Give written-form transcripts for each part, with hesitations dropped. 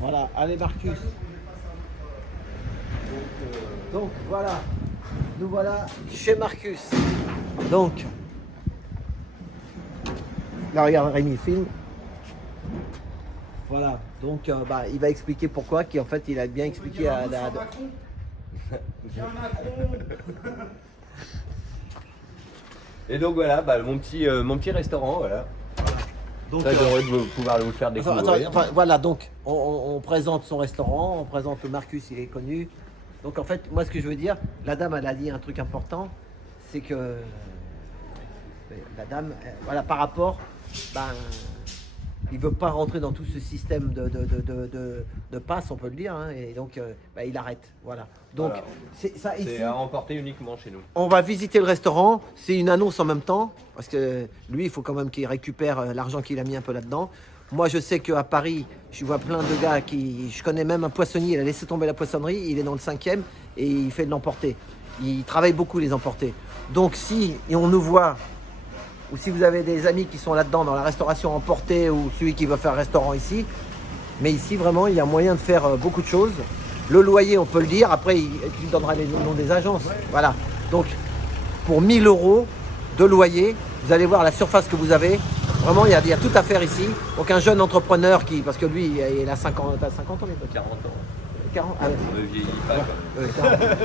Voilà, allez Marcus. Donc voilà, nous voilà chez Marcus. Donc, là regarde Rémi filme. Voilà, donc il va expliquer pourquoi, qu'en fait il a bien expliqué à la... Et donc voilà, mon petit restaurant, voilà. Donc, Très heureux de pouvoir vous faire découvrir. voilà, donc on présente son restaurant, on présente Marcus, il est connu. Donc en fait, moi ce que je veux dire, la dame elle a dit un truc important, c'est que la dame, voilà, par rapport, il veut pas rentrer dans tout ce système de passe, on peut le dire, hein, et donc il arrête, voilà. Donc Voilà. c'est ça ici. C'est à emporter uniquement chez nous. On va visiter le restaurant, c'est une annonce en même temps, parce que lui, il faut quand même qu'il récupère l'argent qu'il a mis un peu là-dedans. Moi, je sais qu'à Paris, je vois plein de gars je connais même un poissonnier, il a laissé tomber la poissonnerie, il est dans le 5e et il fait de l'emporter. Il travaille beaucoup les emporter. Donc si on nous voit, ou si vous avez des amis qui sont là-dedans dans la restauration emportée, ou celui qui veut faire restaurant ici, mais ici vraiment, il y a moyen de faire beaucoup de choses. Le loyer, on peut le dire. Après, il donnera les noms des agences. Voilà. Donc, pour 1 000 € de loyer, vous allez voir la surface que vous avez. Vraiment, il y a tout à faire ici. Donc, un jeune entrepreneur parce que lui, il a 50, t'as 50 ans, les potes. 40 ans. 40 ah, ouais. On ne vieillit pas. Quoi. 40.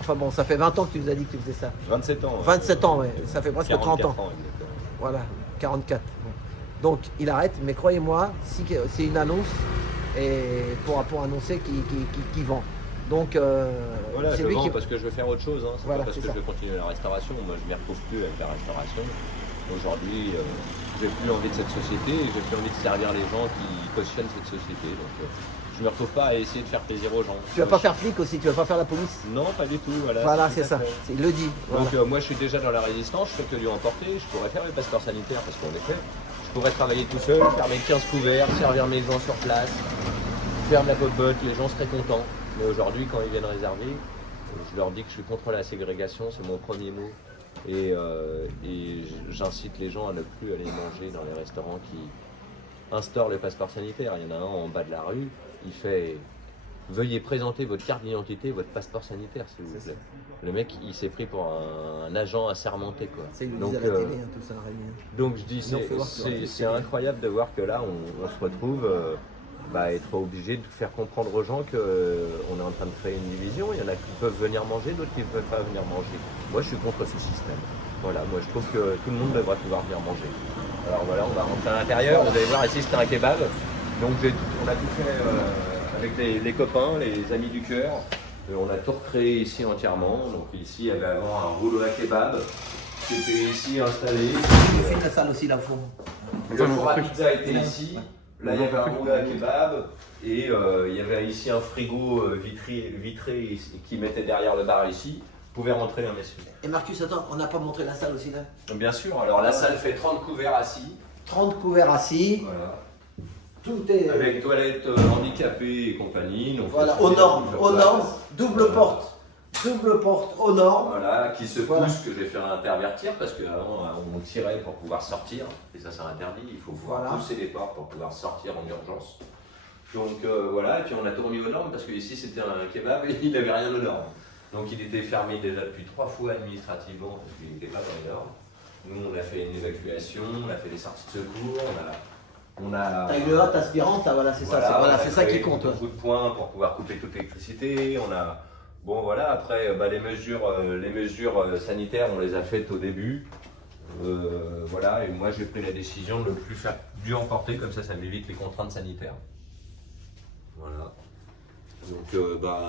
Enfin bon, ça fait 20 ans que tu nous as dit que tu faisais ça. 27 ans. 27 ans, ouais. Ça fait presque 30 ans. exactement. Voilà, 44. Donc, il arrête. Mais croyez-moi, si c'est une annonce, et pour annoncer qui vend. Donc Voilà, c'est je lui vends qui... parce que je veux faire autre chose. Hein. C'est Voilà, pas parce c'est que ça. je veux continuer la restauration. Moi, je ne m'y retrouve plus avec la restauration. Aujourd'hui, j'ai plus envie de cette société et j'ai plus envie de servir les gens qui cautionnent cette société. Donc, je ne me retrouve pas à essayer de faire plaisir aux gens. Tu vas pas faire flic aussi, tu vas pas faire la police. Non, pas du tout. Voilà, c'est ça. tout à fait. Il le dit. Voilà. Donc moi je suis déjà dans la résistance, je fais que du emporter, je pourrais faire mes passeports sanitaires parce qu'on les fait. Je pourrais travailler tout seul, faire mes 15 couverts, servir mes gens sur place, faire de la popote, les gens seraient contents. Mais aujourd'hui quand ils viennent réserver, je leur dis que je suis contre la ségrégation, c'est mon premier mot. Et j'incite les gens à ne plus aller manger dans les restaurants qui instaurent le passeport sanitaire. Il y en a un en bas de la rue, il fait « Veuillez présenter votre carte d'identité, votre passeport sanitaire s'il vous plaît ». Le mec, il s'est pris pour un agent assermenté, quoi. C'est lui disait à la télé, hein, tout ça, Rémi. Donc je dis, c'est incroyable de voir que là, on se retrouve être obligé de faire comprendre aux gens qu'on est en train de créer une division. Il y en a qui peuvent venir manger, d'autres qui ne peuvent pas venir manger. Moi, je suis contre ce système. Voilà, moi, je trouve que tout le monde devrait pouvoir venir manger. Alors voilà, on va rentrer à l'intérieur. Vous allez voir, ici, c'est un kebab. Donc on a tout fait avec les copains, les amis du cœur. On a tout recréé ici entièrement. Donc ici, il y avait avant un rouleau à kebab qui était ici installé. Il fait la salle aussi, là, au fond. Le four à pizza était ici. Là, il y avait un rouleau à kebab. Et il y avait ici un frigo vitré qui mettait derrière le bar ici. Vous pouvez rentrer, hein, messieurs. Et Marcus, attends, on n'a pas montré la salle aussi, là? Bien sûr. Alors la salle fait 30 couverts assis. 30 couverts assis. Voilà. Tout est... Avec toilettes handicapées et compagnie. Donc voilà, aux normes, double porte aux normes. Voilà, qui se pousse, que j'ai fait intervertir parce qu'avant on tirait pour pouvoir sortir et ça c'est interdit, il faut pouvoir pousser les portes pour pouvoir sortir en urgence. Donc voilà, et puis on a tout remis aux normes parce que ici c'était un kebab et il n'avait rien aux normes. Donc il était fermé déjà depuis 3 fois administrativement parce qu'il n'était pas dans les normes. Nous on a fait une évacuation, on a fait des sorties de secours, T'as eu le hâte aspirante, là, voilà, c'est ça, c'est ça qui compte. Un coup de poing pour pouvoir couper toute l'électricité. Bon voilà, après les mesures sanitaires, on les a faites au début. Voilà, et moi j'ai pris la décision de ne plus faire du emporter, comme ça m'évite les contraintes sanitaires. Voilà. Donc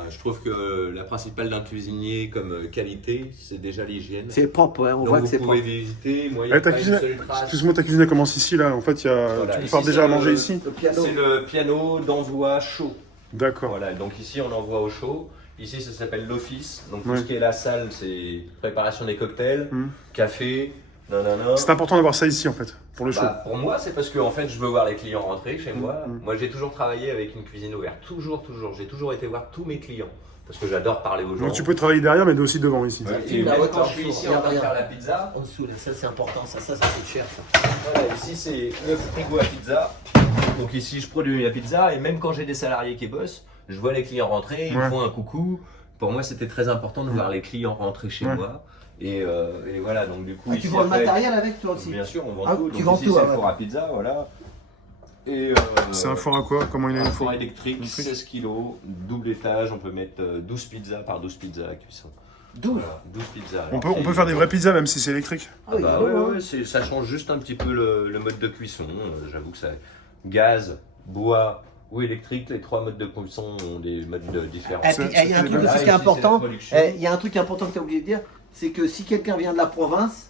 je trouve que la principale d'un cuisinier comme qualité, c'est déjà l'hygiène. C'est propre, ouais, on voit que c'est propre. Vous pouvez visiter, moi il n'y a pas une seule trace. Excuse-moi, ta cuisine commence ici, là. En fait, Voilà, tu peux faire déjà à manger ici. C'est le piano d'envoi chaud. D'accord. Voilà, donc ici on envoie au chaud. Ici ça s'appelle l'office. Donc tout ce qui est la salle, c'est préparation des cocktails, café, nanana. C'est important d'avoir ça ici en fait, pour le chaud. Pour moi, c'est parce que en fait, je veux voir les clients rentrer chez moi. Moi, j'ai toujours travaillé avec une cuisine ouverte. Toujours. J'ai toujours été voir tous mes clients. Parce que j'adore parler aux gens. Donc tu peux travailler derrière, mais aussi devant ici. Ouais, et même quand je suis ici en train de faire la pizza. En dessous, là, ça c'est important, ça coûte cher. Ça. Voilà, ici c'est le frigo à pizza. Donc ici, je produis la pizza et même quand j'ai des salariés qui bossent, je vois les clients rentrer, ils me Ouais. font un coucou. Pour moi, c'était très important de voir les clients rentrer chez Ouais. moi. Et voilà, donc du coup, Ah, ici, tu vends le après, matériel avec toi aussi? bien sûr, on vend Ah, tout. tu Donc vends ici, tout, c'est ah le ouais. four à pizza, voilà. Et C'est un four à quoi? Comment il est un le four four? électrique, Électrique. 16 kg, double étage, on peut mettre 12 pizzas par 12 pizzas à cuisson. 12. Voilà, 12 pizzas. On Alors, peut faire des vraies pizzas même si c'est électrique. Ah oui, bah il y ouais, a l'eau, hein. ouais, ça change juste un petit peu le mode de cuisson. J'avoue que ça. Gaz, bois ou électrique, les trois modes de cuisson ont des modes différents. Et puis, il y a un truc Ah, aussi qui est important. Il y a un truc important que tu as oublié de dire, c'est que si quelqu'un vient de la province,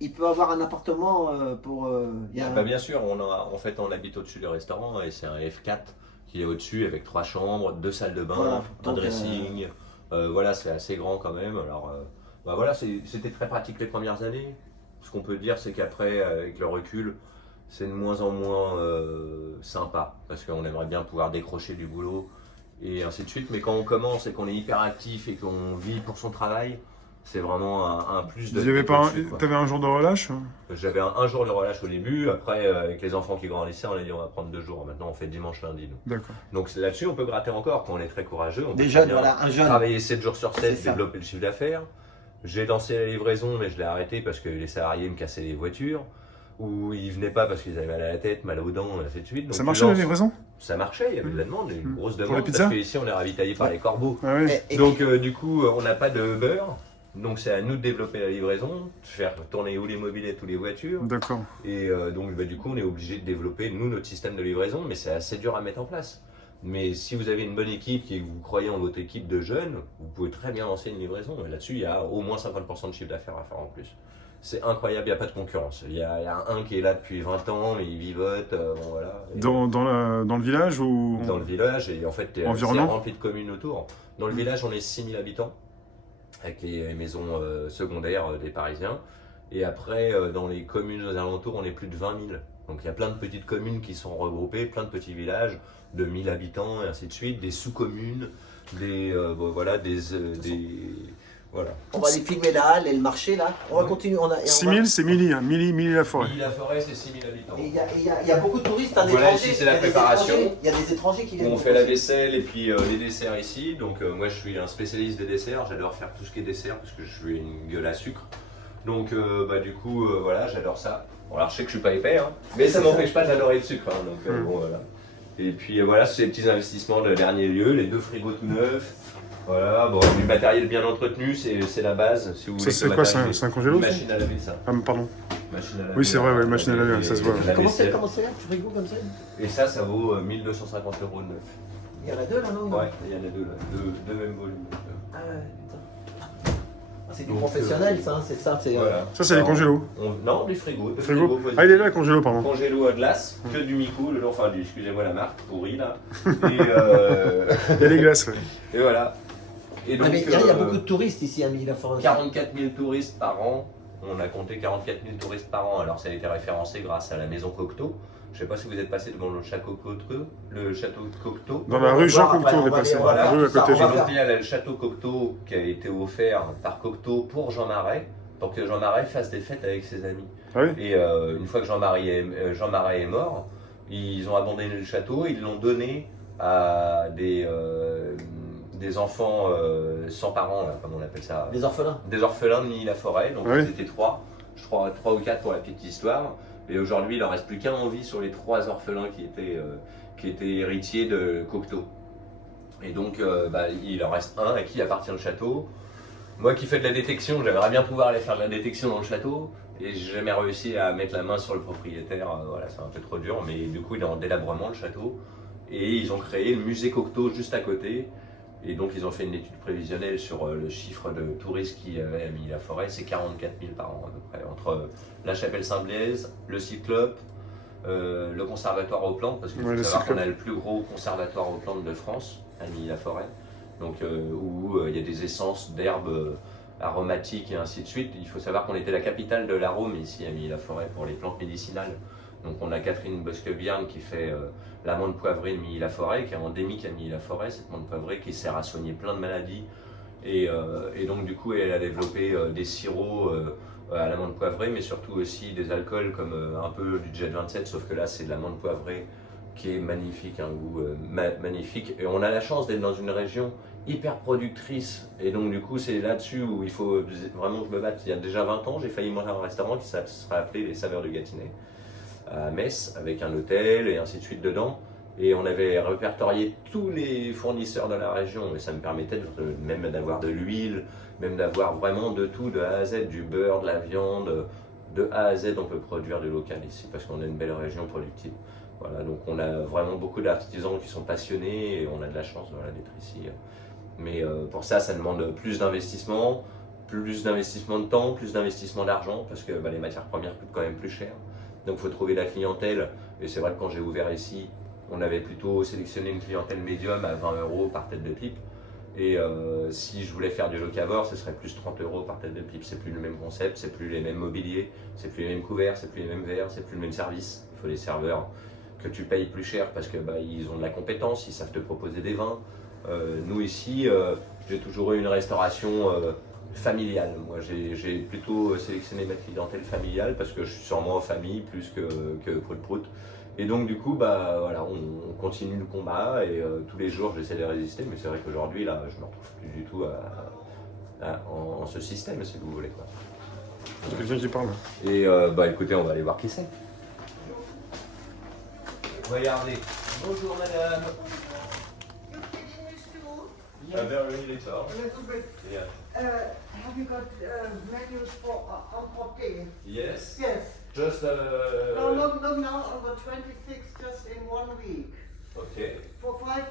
il peut avoir un appartement pour. Il y a- Bah bien sûr, on habite au-dessus du restaurant et c'est un F4 qui est au-dessus avec 3 chambres, 2 salles de bain, Voilà. un Donc, dressing. Voilà, c'est assez grand quand même. Alors, bah voilà, c'était très pratique les premières années. Ce qu'on peut dire, c'est qu'après, avec le recul, c'est de moins en moins sympa parce qu'on aimerait bien pouvoir décrocher du boulot et ainsi de suite. Mais quand on commence et qu'on est hyper actif et qu'on vit pour son travail, c'est vraiment un plus de. Il y avait pas dessus, quoi. T'avais un jour de relâche? J'avais un jour de relâche au début, après avec les enfants qui grandissaient, on a dit on va prendre 2 jours. Maintenant on fait dimanche, lundi. Nous. D'accord. Donc là-dessus on peut gratter encore quand on est très courageux. On Des peut jeunes, très bien voilà, un jeune. travailler 7 jours sur 7, C'est ça. développer le chiffre d'affaires. J'ai lancé la livraison mais je l'ai arrêté parce que les salariés me cassaient les voitures. Ou ils venaient pas parce qu'ils avaient mal à la tête, mal aux dents, et ainsi de suite. Donc Ça tu marchait la lances- livraison? Ça marchait, il y avait de la demande, une grosse Pour demande. les Parce pizzas qu'ici on est ravitaillé par les corbeaux. Ah oui. Et- Donc du coup, on n'a pas de beurre. Donc c'est à nous de développer la livraison, de faire tourner ou les mobylettes ou les voitures. D'accord. Et donc bah, du coup, on est obligé de développer nous notre système de livraison, mais c'est assez dur à mettre en place. Mais si vous avez une bonne équipe et que vous croyez en votre équipe de jeunes, vous pouvez très bien lancer une livraison. Et là-dessus, il y a au moins 50% de chiffre d'affaires à faire en plus. C'est incroyable, il n'y a pas de concurrence. Il y a un qui est là depuis 20 ans, il vivote, bon, voilà. Et Dans le village ou dans le village, et en fait, c'est Environnement. rempli de communes autour. Dans le village, on est 6000 habitants, avec les maisons secondaires des Parisiens. Et après, dans les communes aux alentours, on est plus de 20 000. Donc il y a plein de petites communes qui sont regroupées, plein de petits villages de 1000 habitants et ainsi de suite, des sous-communes, voilà. On va aller filmer la halle et le marché là. On va continuer. On a, et on 6 va- 000, c'est Milly, hein. Milly la forêt. La forêt, c'est 6000 habitants. Et il y a beaucoup de touristes, hein, Voilà, d'étrangers. ici, c'est la Il y a des préparation. étrangers- Il y a des étrangers qui viennent. On fait la vaisselle et puis les desserts ici. Donc moi je suis un spécialiste des desserts, j'adore faire tout ce qui est dessert parce que je suis une gueule à sucre. Donc du coup voilà, j'adore ça. Bon, alors je sais que je suis pas épais, hein, mais ça m'empêche pas d'adorer le sucre. Hein, donc bon voilà. Et puis voilà, c'est ces petits investissements de dernier lieu, les 2 frigos tout neufs. Voilà, bon, du matériel bien entretenu, c'est la base. Si vous Ça, voulez c'est que quoi, matériel- c'est un congélo, Une ça machine à laver ça. Ah, pardon. Machine à laver, Oui, c'est vrai, ouais, machine à laver, ça se voit. la Comment vaisselle. c'est là? Tu frigo comme ça? Et ça vaut 1250 € de neuf. Il y en a deux là, non? Ouais, il y en a 2 là, deux mêmes volumes. Ah ouais, putain. Ah, c'est du Donc, professionnel, ça, c'est ça. C'est, Voilà. Ça, c'est les Alors, congélos. Non, des frigos. Des Frigo. frigos Ah, il est là, le congélo, pardon. Congélo à glace, que du Mico, enfin, excusez-moi la marque, pourri là. Et, Il y a les glaces, ouais. et voilà. Et Ah, donc, mais il y a beaucoup de touristes ici à Milly-la-Forêt. 44 000 touristes par an. On a compté 44 000 touristes par an. Alors ça a été référencé grâce à la maison Cocteau. Je ne sais pas si vous êtes passé devant le château Cocteau. Le château Cocteau. Dans la rue Jean Cocteau, on est passé. Voilà, La rue à tout ça, côté on va Jean. faire. Donc il y a le château Cocteau qui a été offert par Cocteau pour Jean Marais, pour que Jean Marais fasse des fêtes avec ses amis. Ah oui. Et une fois que Jean Marais est mort, ils ont abandonné le château, ils l'ont donné à des enfants sans parents, là, comment on appelle ça, Les orphelins. des orphelins de Milly-la-Forêt. Donc Ah oui. ils étaient 3, je crois 3 ou 4 pour la petite histoire. Et aujourd'hui, il n'en reste plus qu'un en vie sur les 3 orphelins qui étaient héritiers de Cocteau. Et donc, il en reste un à qui appartient le château. Moi qui fais de la détection, j'aimerais bien pouvoir aller faire de la détection dans le château. Et j'ai jamais réussi à mettre la main sur le propriétaire. Voilà, c'est un peu trop dur. Mais du coup, il est en délabrement le château. Et ils ont créé le musée Cocteau juste à côté. Et donc, ils ont fait une étude prévisionnelle sur le chiffre de touristes qui avaient à Milly-la-Forêt. C'est 44 000 par an à peu près. Entre la chapelle Saint-Blaise, le Cyclope, le conservatoire aux plantes, parce qu'il faut Ouais, le savoir Cyclope. qu'on a le plus gros conservatoire aux plantes de France, à Milly-la-Forêt. Donc, où il y a des essences d'herbes aromatiques et ainsi de suite. Il faut savoir qu'on était la capitale de l'arôme ici à Milly-la-Forêt pour les plantes médicinales. Donc on a Catherine Bosque-Bierne qui fait l'amande poivrée de Milly-la-Forêt, qui est endémique à Milly-la-Forêt, cette amande poivrée qui sert à soigner plein de maladies. Et donc du coup elle a développé des sirops à l'amande poivrée, mais surtout aussi des alcools comme un peu du Jet 27, sauf que là c'est de l'amande poivrée qui est magnifique, un goût magnifique. Et on a la chance d'être dans une région hyper productrice, et donc du coup c'est là-dessus où il faut vraiment que je me batte. Il y a déjà 20 ans, j'ai failli monter un restaurant qui sera appelé Les Saveurs du Gâtinais, à Metz, avec un hôtel et ainsi de suite dedans. Et on avait répertorié tous les fournisseurs de la région, et ça me permettait même d'avoir de l'huile, même d'avoir vraiment de tout, de A à Z, du beurre, de la viande, de A à Z. On peut produire du local ici parce qu'on a une belle région productive. Voilà, donc on a vraiment beaucoup d'artisans qui sont passionnés et on a de la chance voilà, d'être ici. Mais pour ça, ça demande plus d'investissement de temps, plus d'investissement d'argent, parce que les matières premières coûtent quand même plus cher. Donc il faut trouver la clientèle, et c'est vrai que quand j'ai ouvert ici, on avait plutôt sélectionné une clientèle médium à 20 € par tête de pipe. Et si je voulais faire du locavore, ce serait plus 30 € par tête de pipe. C'est plus le même concept, c'est plus les mêmes mobiliers, c'est plus les mêmes couverts, c'est plus les mêmes verres, c'est plus le même service. Il faut des serveurs que tu payes plus cher parce que ils ont de la compétence, ils savent te proposer des vins. Nous ici, j'ai toujours eu une restauration familiale. Moi, j'ai plutôt sélectionné ma clientèle familiale parce que je suis sûrement en famille plus que prout-prout. Et donc du coup, voilà, on continue le combat et tous les jours j'essaie de résister, mais c'est vrai qu'aujourd'hui là, je me retrouve plus du tout en ce système, si vous voulez. C'est quelqu'un qui parle. Et écoutez, on va aller voir qui c'est. Regardez. Bonjour madame. Very little. A little bit. Yeah. Have you got menus for emporter? Yes. Yes. Just No, not now, on the 26th, just in 1 week. Okay. For 5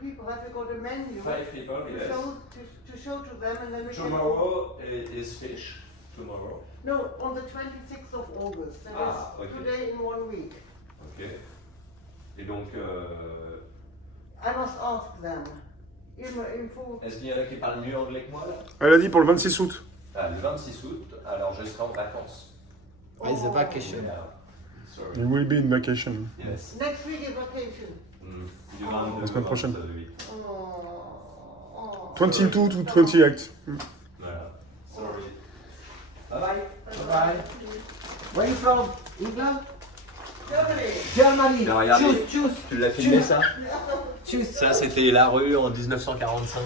people, have you got a menu? 5 people, to yes. show to them, and then we Tomorrow is fish. Tomorrow. can... No, on the 26th of August. That is Okay. today in 1 week. Ok. Et donc, I must ask them. Il faut... est-ce qu'il y en a qui parlent mieux anglais que moi là? Elle a dit pour le 26 août. Le 26 août, alors je serai en vacances. It's a vacation. Sorry. You will be in vacation. Yes. Next week is vacation. Du 22 La semaine prochaine. 28. Oh. 22 to 28. Voilà. Sorry. Bye bye. Bye. Where are you from? England? Germany. Germany. Alors, regardez. Choose. Tu l'as filmé ça? Choose. Ça c'était la rue en 1945.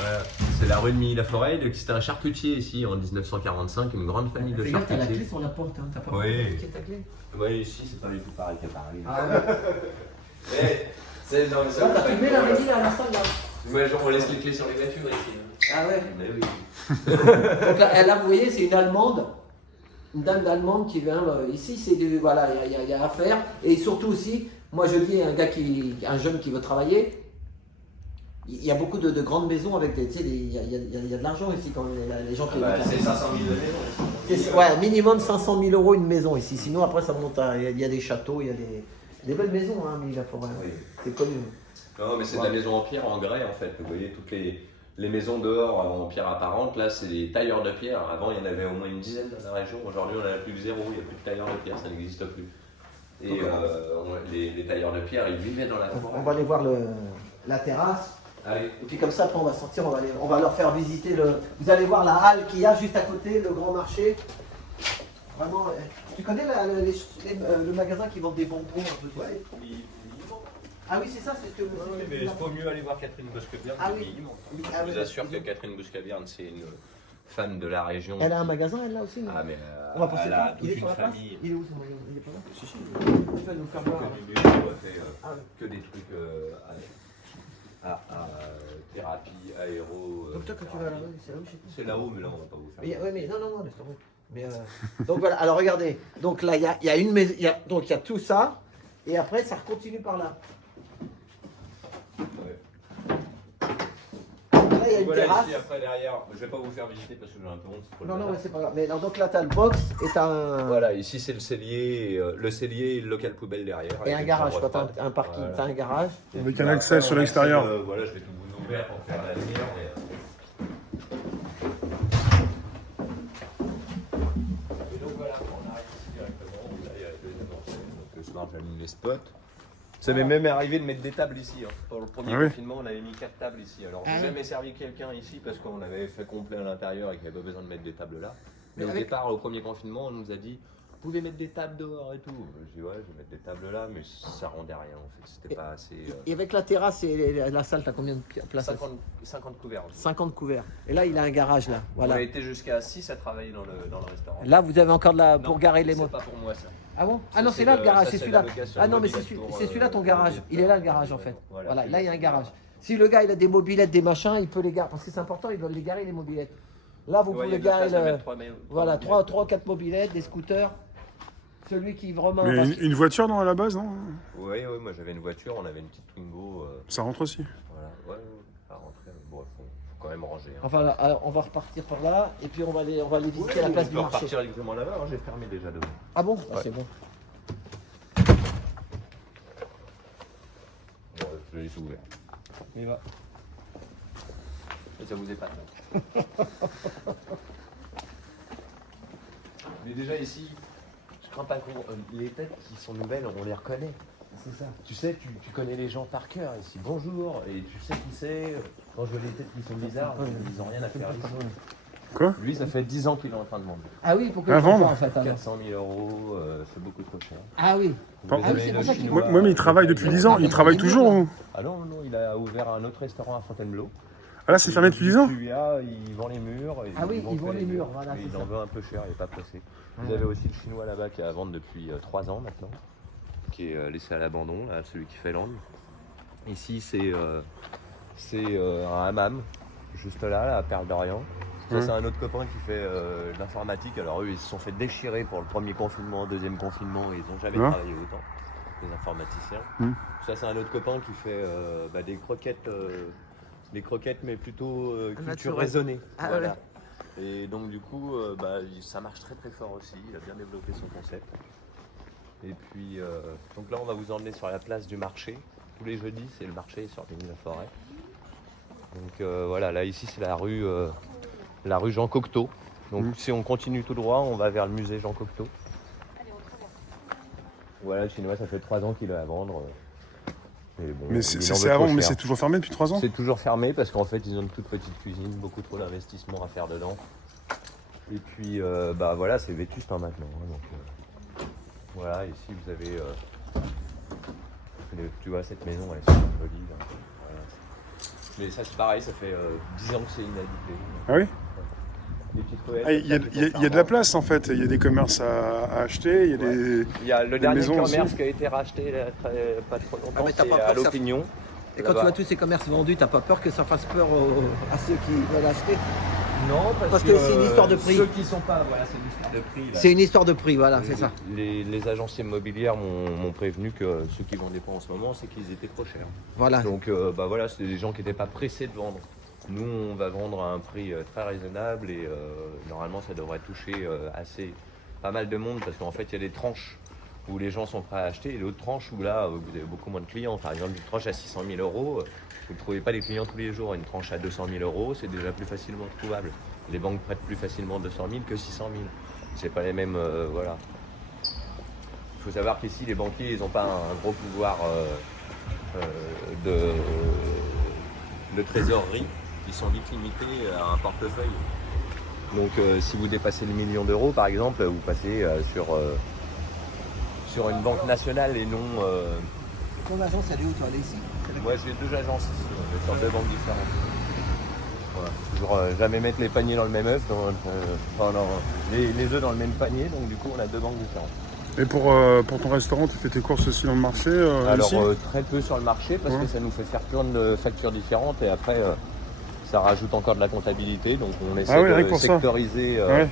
Voilà. C'est la rue de Milly-la-Forêt, donc c'était un charcutier ici en 1945, une grande famille de Fais gaffe, t'as la clé charcutiers. sur la porte, hein. T'as pas Oui. ta clé. Oui, ici c'est pas du tout pareil qu'à Paris. Ah ouais. Non, mais ça, Là, t'as filmé la maison à l'instant là. Ouais, genre on laisse les clés sur les voitures ici. Ah ouais. Mais oui. Donc là, vous voyez, c'est une Allemande, une dame d'Allemande qui vient ici. C'est voilà, il y a à faire. Et surtout aussi, moi je dis un jeune qui veut travailler. Il y a beaucoup de grandes maisons avec des, tu sais, il y a de l'argent ici quand même. Les gens qui C'est 500 000 € ouais, minimum 500 000 € une maison ici. Sinon après ça monte à, il y a des châteaux, il y a des belles maisons, hein, Milly-la-Forêt. Oui. C'est connu. Non, mais c'est de la maison en pierre, en grès en fait. Vous voyez, toutes les maisons dehors en pierre apparente, là c'est des tailleurs de pierre. Avant il y en avait au moins une dizaine dans la région. Aujourd'hui on en a plus que 0, il n'y a plus de tailleurs de pierre, ça n'existe plus. Et les tailleurs de pierre, ils vivaient dans la forêt. On va aller voir la terrasse. Allez. Et puis comme ça, après on va sortir, on va leur faire visiter Vous allez voir la halle qu'il y a juste à côté, le grand marché. Vraiment, tu connais le magasin qui vend des bonbons un peu, tu sais. Ah oui, c'est ça, c'est ce que vous Oui, mais il faut mieux aller voir Catherine Bosquebierne. Ah oui. Je vous assure que Catherine Bosquebierne, c'est une fan de la région. Elle a un magasin, elle là aussi, non? Ah, mais On va passer elle par a là. toute Il est une sur la place? famille. Il est où son magasin? Il est pas là? Si, si. Tu vas nous faire voir. Ah oui. Que des trucs thérapie, aéro. Donc toi, quand tu vas là-bas, c'est là-haut, je sais pas. C'est là-haut, mais là, on va pas vous faire. Oui, mais non, laisse tomber. Mais donc voilà, alors regardez, donc là il y a une maison, donc il y a tout ça, et après ça continue par là. Ouais. Là il y a une Voilà, terrasse. ici, après, derrière, je vais pas vous faire visiter parce que j'ai un peu honte. Non, ouais, c'est pas grave. Mais donc là t'as le box et t'as un, Voilà, ici c'est le cellier et le local poubelle derrière. et avec un une garage, chambre quoi, froide. t'as un parking, Voilà. t'as un garage. Avec un accès sur l'extérieur. Voilà, je vais tout vous ouvrir pour faire la lumière. Et donc voilà, on arrive ici directement. Là, il y a deux avancées. Donc le soir, j'allume les spots. Ça m'est même arrivé de mettre des tables ici. Hein. Pour le premier Ah oui. confinement, on avait mis 4 tables ici. Alors, j'ai Ah oui. jamais servi quelqu'un ici parce qu'on avait fait complet à l'intérieur et qu'il n'y avait pas besoin de mettre des tables là. Mais au Avec- départ, au premier confinement, on nous a dit vous pouvez mettre des tables dehors et tout. Je dis ouais, je vais mettre des tables là, mais ça rendait rien en fait. C'était pas assez. Et avec la terrasse et la salle, t'as combien de places? 50 couverts. 50 couverts. Et là, il a un garage là. On a Voilà. été jusqu'à 6 à travailler dans le restaurant. Là, vous avez encore de la pour Non, garer les c'est motos. pas pour moi ça. Ah bon? Ah Ça, non, c'est c'est là le le- garage, ça, c'est c'est celui-là. la location Ah non, mais mobilette c'est pour, celui-là ton garage. mobilette. Il est là le garage en fait. Voilà, Voilà, c'est là il y a un exactement garage. ça. Si le gars il a des mobilettes, des machins, il peut les garer. Parce que c'est important, ils doivent les garer les mobilettes. Là, vous Ouais, il y pouvez a de la garer place à le- mettre trois voilà, mobilettes. 3 ou 4 mobilettes, des scooters. Celui qui vraiment. Mais parce que- une voiture, non, à la base, non? Oui, moi j'avais une voiture, on avait une petite Twingo. Ça rentre aussi. Voilà, ouais, à rentrer. Bon, faut quand même ranger. Hein. Enfin, alors, on va repartir par là et puis on va aller visiter la place on du peut marché. repartir exactement là-bas, hein, j'ai fermé déjà devant. Ah bon? Ah, Ouais. c'est bon. Bon, je l'ai laisse ouvert. Il va. Et ça vous épate. Mais déjà ici, je crains pas qu'on. Les têtes qui sont nouvelles, on les reconnaît. C'est ça. Tu sais, tu connais les gens par cœur ici. Bonjour, et tu sais qui c'est. Quand je vois les têtes qui sont bizarres, ils ont rien à faire ici. Quoi? Lui, ça fait 10 ans qu'il est en train de vendre. Ah oui, pourquoi À il prend vendre pas, en fait alors? 400 000 €, c'est beaucoup trop cher. Ah oui. Ah Vous oui, avez c'est le pour ça qu'il- chinois- Moi, mais il travaille depuis 10 ans. Il travaille toujours ou? Ah non, il a ouvert un autre restaurant à Fontainebleau. Ah là, c'est fermé depuis 10 ans? Celui-là, il vend les murs. Et Ah oui, il que vend les murs, voilà, Mais c'est il ça. en veut un peu cher, il n'est pas pressé. Vous Ouais. avez aussi le chinois là-bas qui est à vendre depuis 3 ans maintenant, qui est laissé à l'abandon, là, celui qui fait l'angle. Ici, c'est un hammam, juste là, à Perle d'Orient. Ça, Ouais. c'est un autre copain qui fait de l'informatique. Alors, eux, ils se sont fait déchirer pour le premier confinement, deuxième confinement, et ils n'ont jamais Ouais. travaillé autant, les informaticiens. Ça, c'est un autre copain qui fait des croquettes. Des croquettes, mais plutôt culture Naturel. raisonnée. Ah voilà. Et donc, du coup, ça marche très très fort aussi. Il a bien développé son concept. Et puis, donc là, on va vous emmener sur la place du marché. Tous les jeudis, c'est le marché sur Ligny-la-Forêt. Donc voilà, là, ici, c'est la rue Jean Cocteau. Donc, si on continue tout droit, on va vers le musée Jean Cocteau. Voilà, le chinois, ça fait 3 ans qu'il est à vendre. Et bon, Mais il c'est en veut c'est trop avant, mais cher. c'est toujours fermé depuis 3 ans? C'est toujours fermé parce qu'en fait ils ont une toute petite cuisine, beaucoup trop d'investissement à faire dedans. Et puis voilà, c'est vétuste maintenant. Hein, donc, voilà, ici vous avez. Tu vois, cette maison elle est super jolie. Là. Voilà. Mais ça c'est pareil, ça fait 10 ans que c'est inhabité. Ah oui? Des petites ruelles, Ah, il y a de la place en fait. Il y a des commerces à acheter. Il y a des. Il y a le dernier maisons commerce aussi. qui a été racheté là, pas trop longtemps, Ah, mais t'as c'est pas peur à que ça- l'Opinion. Et quand tu Là-bas. vois tous ces commerces vendus, t'as pas peur que ça fasse peur à ceux qui veulent acheter? Non, Parce que c'est une histoire de prix. Ceux qui sont pas, voilà, c'est une histoire de prix. Là. C'est une histoire de prix, voilà, c'est ça. Les agences immobilières m'ont prévenu que ceux qui vendaient pas en ce moment, c'est qu'ils étaient trop chers. Voilà. Donc voilà, c'est des gens qui n'étaient pas pressés de vendre. Nous, on va vendre à un prix très raisonnable et normalement, ça devrait toucher pas mal de monde parce qu'en fait, il y a des tranches où les gens sont prêts à acheter et d'autres tranches où là, vous avez beaucoup moins de clients. Par exemple, une tranche à 600 000 €, vous ne trouvez pas les clients tous les jours. Une tranche à 200 000 €, c'est déjà plus facilement trouvable. Les banques prêtent plus facilement 200 000 que 600 000. C'est pas les mêmes, voilà. Il faut savoir qu'ici, les banquiers, ils n'ont pas un gros pouvoir de trésorerie. Ils sont vite limités à un portefeuille. Donc si vous dépassez le 1 million d'euros par exemple, vous passez sur une banque nationale et non... Ton agence, elle est où, toi? Elle est ici? Moi j'ai 2 agences ici, on est sur 2 banques différentes. Voilà. Toujours jamais mettre les paniers dans le même œuf, les œufs dans le même panier, donc du coup on a 2 banques différentes. Et pour ton restaurant, tu fais tes courses aussi dans le marché Alors ici? très peu sur le marché parce Ouais. que ça nous fait faire plein de factures différentes et après ça rajoute encore de la comptabilité, donc on essaie Ah oui, rien que de pour ça. sectoriser Ouais.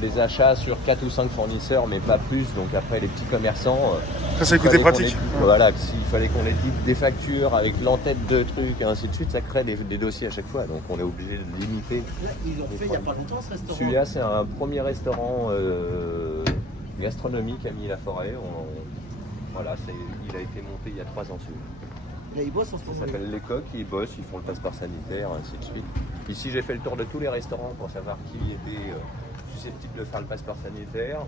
les achats sur 4 ou 5 fournisseurs mais pas plus, donc après les petits commerçants Ça, c'est le il côté fallait qu'on pratique. édite- voilà, s'il fallait qu'on édite des factures avec l'entête de trucs et ainsi de suite, ça crée des dossiers à chaque fois, donc on est obligé de limiter. Ils ont fait il n'y a pas longtemps ce restaurant. Celui-là c'est un premier restaurant gastronomique à Ligny-la-Forêt. Voilà, il a été monté il y a 3 ans celui-là. Là, ils bossent en ce Ça moment. s'appelle Les Coqs, ils bossent, ils font le passeport sanitaire, ainsi de suite. Ici, j'ai fait le tour de tous les restaurants pour savoir qui était susceptible de faire le passeport sanitaire.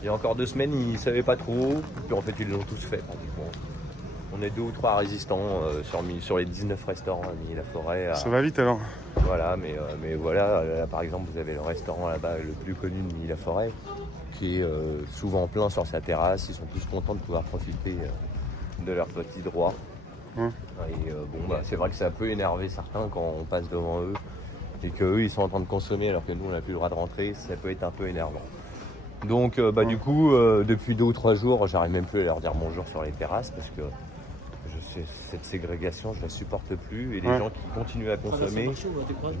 Il y a encore 2 semaines, ils ne savaient pas trop, puis en fait, ils l'ont tous fait pratiquement. On est 2 ou 3 résistants sur les 19 restaurants à Ligny-la-Forêt. Ça va vite alors. Voilà, mais voilà, là, par exemple, vous avez le restaurant là-bas, le plus connu de Milly-la-Forêt, qui est souvent plein sur sa terrasse. Ils sont tous contents de pouvoir profiter de leur petit droit. Et c'est vrai que ça peut énerver certains quand on passe devant eux et qu'eux, ils sont en train de consommer alors que nous, on n'a plus le droit de rentrer. Ça peut être un peu énervant. Donc, du coup, depuis 2 ou 3 jours, j'arrive même plus à leur dire bonjour sur les terrasses parce que cette ségrégation, je la supporte plus. Et les gens qui continuent à consommer, je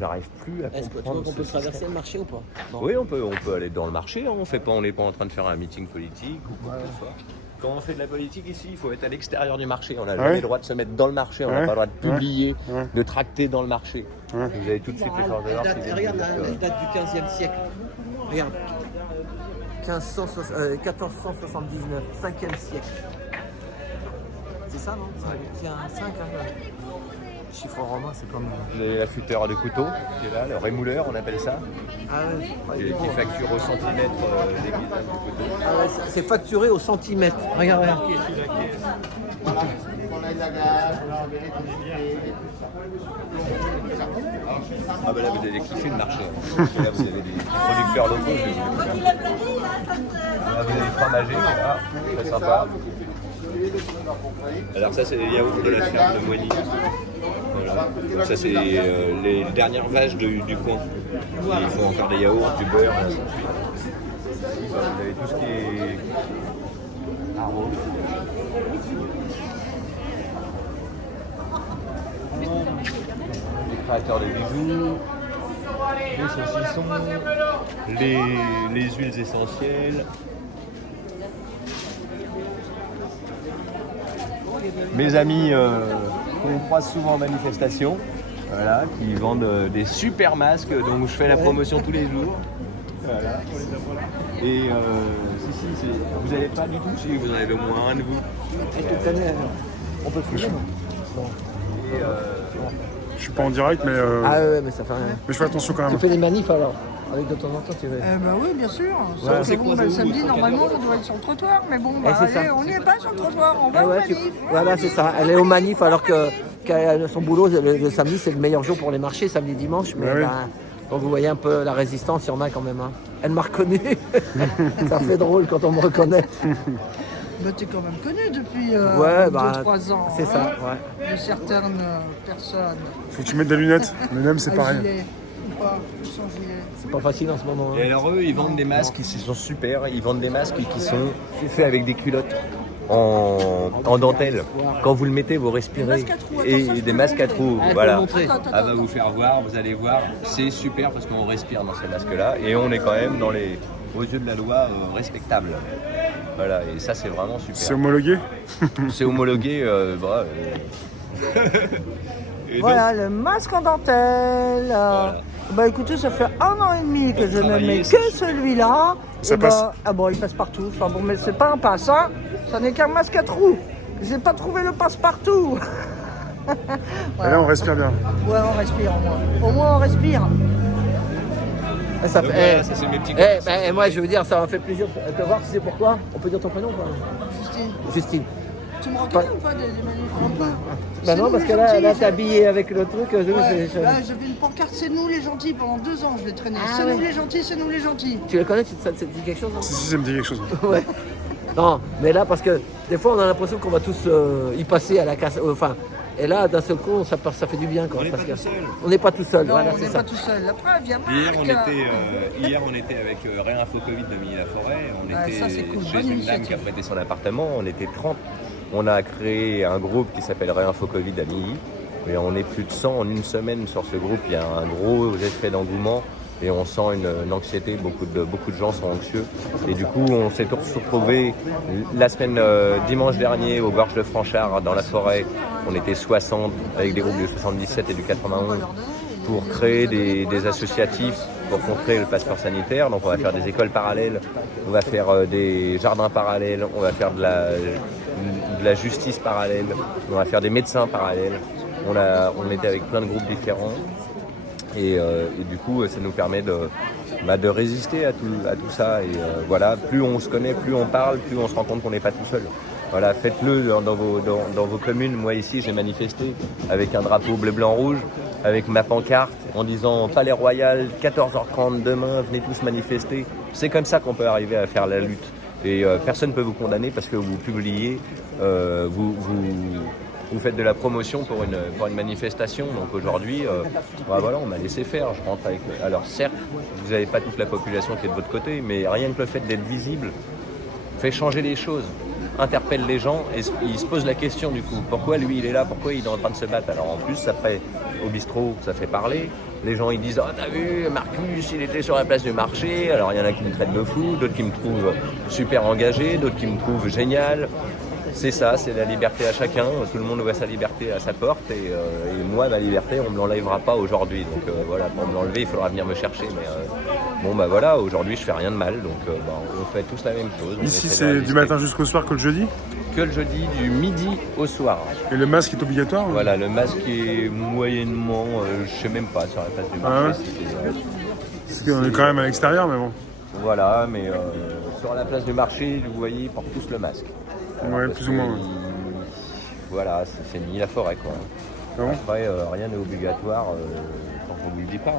n'arrive plus à comprendre. Tu vois qu'on peut traverser le marché ou pas? Non. Oui, on peut aller dans le marché. Hein. On n'est pas en train de faire un meeting politique ou quoi que ce soit. Quand on fait de la politique ici, il faut être à l'extérieur du marché. On n'a jamais le droit de se mettre dans le marché. On n'a pas le droit de publier, de tracter dans le marché. Vous avez tout de suite les forces de l'ordre. Regarde, elle date du 15e siècle. Regarde. 1479, 5e siècle. C'est ça, non? C'est un 5, hein. Chiffre romain, c'est comme... Vous avez l'affûteur de couteau qui est là, le rémouleur, on appelle ça. Ah ouais. Qui facture au centimètre des guidages du couteau. Ah ouais, c'est facturé au centimètre. Regarde. Ah bah là vous allez kiffer le marché. Là vous avez des producteurs locaux. Là vous avez des fromagers, là, très sympa. Alors ça c'est les yaourts de la ferme de Moigny. Voilà. Donc ça c'est les dernières vaches du coin. Ils font encore des yaourts, du beurre, et ainsi de suite. Vous avez tout ce qui est arôme. Les créateurs de bijoux, les saucissons, les huiles essentielles. Mes amis qu'on croise souvent en manifestation, voilà, qui vendent des super masques, donc je fais la promotion tous les jours. Voilà. Et vous n'avez pas du tout, si vous en avez au moins un de vous. On peut filmer. Je suis pas en direct, mais, Ah ouais, mais ça fait rien. mais je fais attention quand Tu même. fais des manifs alors? Avec de temps en temps, tu veux. Bah oui, bien sûr. Ouais. Sauf que bon, le samedi, normalement, on doit être sur le trottoir. Mais bon, c'est ça. allez, on n'y est pas sur le trottoir. On va Ah au ouais, manif. voilà, c'est ça. Elle est au manif alors qu'elle son boulot, le samedi, c'est le meilleur jour pour les marchés, samedi, dimanche. Mais oui. donc vous voyez un peu la résistance, il y en a quand même. Hein. Elle m'a reconnu. Ça fait drôle quand on me reconnaît. Bah, t'es quand même connu depuis Ouais, 2-3 ans. C'est hein, ça, ouais. De certaines personnes. Faut que tu mettes des lunettes. Mais même, c'est À pareil. gilet, ou pas, ou sans gilet. C'est pas facile en ce moment. Et Hein. alors eux, ils vendent des masques qui sont super. Ils vendent des masques qui sont faits avec des culottes en dentelle. Quand vous le mettez, vous respirez. Des masques à trous, Et attends, ça, je des peux masques à montrer. trous, Ah, je peux voilà. le montrer. Attends, Elle va vous faire voir, vous allez voir. C'est super parce qu'on respire dans ces masques-là. Et on est quand même aux yeux de la loi respectable. Voilà, et ça c'est vraiment super. C'est homologué. C'est homologué. Et Voilà, le masque en dentelle. Voilà. Bah écoutez, ça fait 1 an et demi que je ne travaillez, mets ça, que celui-là. Ça Et passe. bah, ah bon, il passe partout. Enfin bon, mais c'est pas un passe, hein. Ça n'est qu'un masque à trous. J'ai pas trouvé le passe-partout. Et là, on respire bien. Ouais, on respire au moins. Au moins, on respire. Ça Donc fait, voilà, ça c'est mes petits moi je veux dire, ça m'a fait plaisir de te voir, tu sais pourquoi? On peut dire ton prénom ou pas? Justine, Justine. tu me reconnais ou pas des manifs un peu? Bah C'est non, nous, parce les que là, gentils. t'es habillé avec le truc. Ouais, là, j'avais une pancarte, c'est nous les gentils, pendant 2 ans je l'ai traîné. Ah C'est ouais. nous les gentils, c'est nous les gentils. Tu les connais, ça te dit quelque chose? Si, ça me dit quelque chose. Ouais. Non, mais là, parce que des fois, on a l'impression qu'on va tous y passer à la casse. Enfin, et là, d'un seul coup, ça fait du bien. Quoi, On n'est parce pas que tout seul. on n'est pas tout seul. Non, Voilà, on c'est n'est ça. pas tout seul. La preuve, il y a Hier, on était avec Réinfo Covid de Milly-la-Forêt. On Ouais, était ça, c'est cool. chez Bonne une dame initiative. qui a prêté son appartement. On était 30. On a créé un groupe qui s'appelle Réinfo Covid à Milly. Et on est plus de 100 en une semaine sur ce groupe. Il y a un gros effet d'engouement. Et on sent une anxiété, beaucoup de gens sont anxieux. Et du coup, on s'est tous retrouvés la semaine dimanche dernier au Gorges de Franchard, dans la forêt. On était 60 avec des groupes du 77 et du 91 pour créer des associatifs pour contrer le passeport sanitaire. Donc on va faire des écoles parallèles, on va faire des jardins parallèles, on va faire de la justice parallèle, on va faire des médecins parallèles. On était avec plein de groupes différents. Et du coup, ça nous permet de résister à tout ça. Et voilà, plus on se connaît, plus on parle, plus on se rend compte qu'on n'est pas tout seul. Voilà, faites-le dans vos communes. Moi ici, j'ai manifesté avec un drapeau bleu, blanc, rouge, avec ma pancarte. en disant Palais Royal, 14h30 demain, venez tous manifester. C'est comme ça qu'on peut arriver à faire la lutte. Et personne ne peut vous condamner parce que vous publiez, vous faites de la promotion pour une manifestation. Donc aujourd'hui, voilà, on m'a laissé faire. Je rentre avec. Alors certes, vous n'avez pas toute la population qui est de votre côté, mais rien que le fait d'être visible fait changer les choses, interpelle les gens et ils se posent la question du coup. Pourquoi lui il est là? Pourquoi il est en train de se battre? Alors en plus, après, au bistrot, ça fait parler. Les gens ils disent « Oh t'as vu, Marcus, il était sur la place du marché ». Alors il y en a qui me traitent de fou, d'autres qui me trouvent super engagé, d'autres qui me trouvent génial. C'est ça, c'est la liberté à chacun. Tout le monde voit sa liberté à sa porte et moi, ma liberté, on ne me l'enlèvera pas aujourd'hui. Donc voilà, pour me l'enlever, il faudra venir me chercher. Mais bon, bah voilà, aujourd'hui, je fais rien de mal. Donc on fait tous la même chose. Ici, c'est du matin jusqu'au soir que le jeudi? Que le jeudi, du midi au soir. Et le masque est obligatoire? Voilà, le masque est moyennement, je sais même pas, sur la place du marché. Parce qu'on est quand même à l'extérieur, mais bon. Voilà, mais sur la place du marché, vous voyez, ils portent tous le masque. Ouais, plus ou moins. Ouais. Voilà, c'est ni la forêt quoi. Ah bon? Après, rien n'est obligatoire quand on ne l'oublie pas.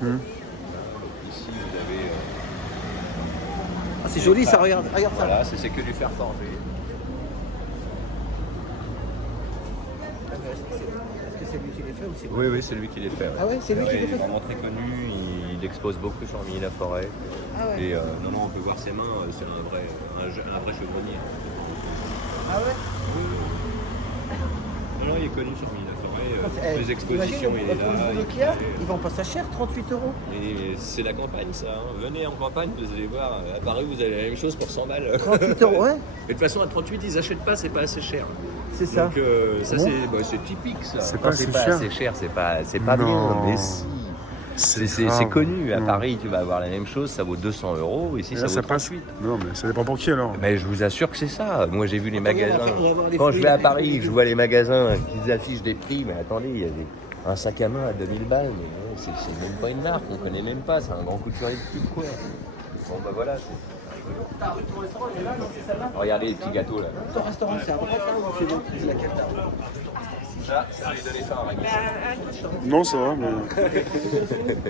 Ici, vous avez. Ah, c'est joli ça, regarde ça. Voilà, c'est que du fer forgé. Est-ce que c'est lui qui les fait ou c'est Oui, c'est lui qui les fait. Ouais. Ah ouais, c'est lui qui les fait. Il est vraiment très connu, il expose beaucoup sur Milly-la-Forêt. Ah ouais. Et non, on peut voir ses mains, c'est un vrai chevronnier. Ah ouais. Non, il est connu sur Milly-la-Forêt. Les expositions, il est là. Ils vendent pas ça cher, 38 €. Et c'est la campagne, ça. Hein. Venez en campagne, vous allez voir. À Paris, vous avez la même chose pour 100 balles. 38 €, ouais. Et de toute façon, à 38, ils achètent pas, c'est pas assez cher. C'est ça. Donc, ça, c'est typique, ça. C'est pas assez cher, c'est pas bien. Mais si. C'est connu. À Paris, tu vas avoir la même chose, ça vaut 200 €. Ici, ça vaut 38. Non, mais ça dépend pour qui alors. Mais je vous assure que c'est ça. Moi, j'ai vu les magasins. Quand je vais à Paris, je vois les magasins qui affichent des prix. Mais attendez, il y a un sac à main à 2000 balles. Mais c'est même pas une marque, on connaît même pas. C'est un grand couturier de petite quoi. Bon, bah voilà. Ton restaurant, il est là, non, c'est celle-là? Regardez les petits gâteaux là. Ton restaurant, c'est à droite là ou c'est l'autre? C'est laquelle? Ça lui donner faim, Non, ça va, mais.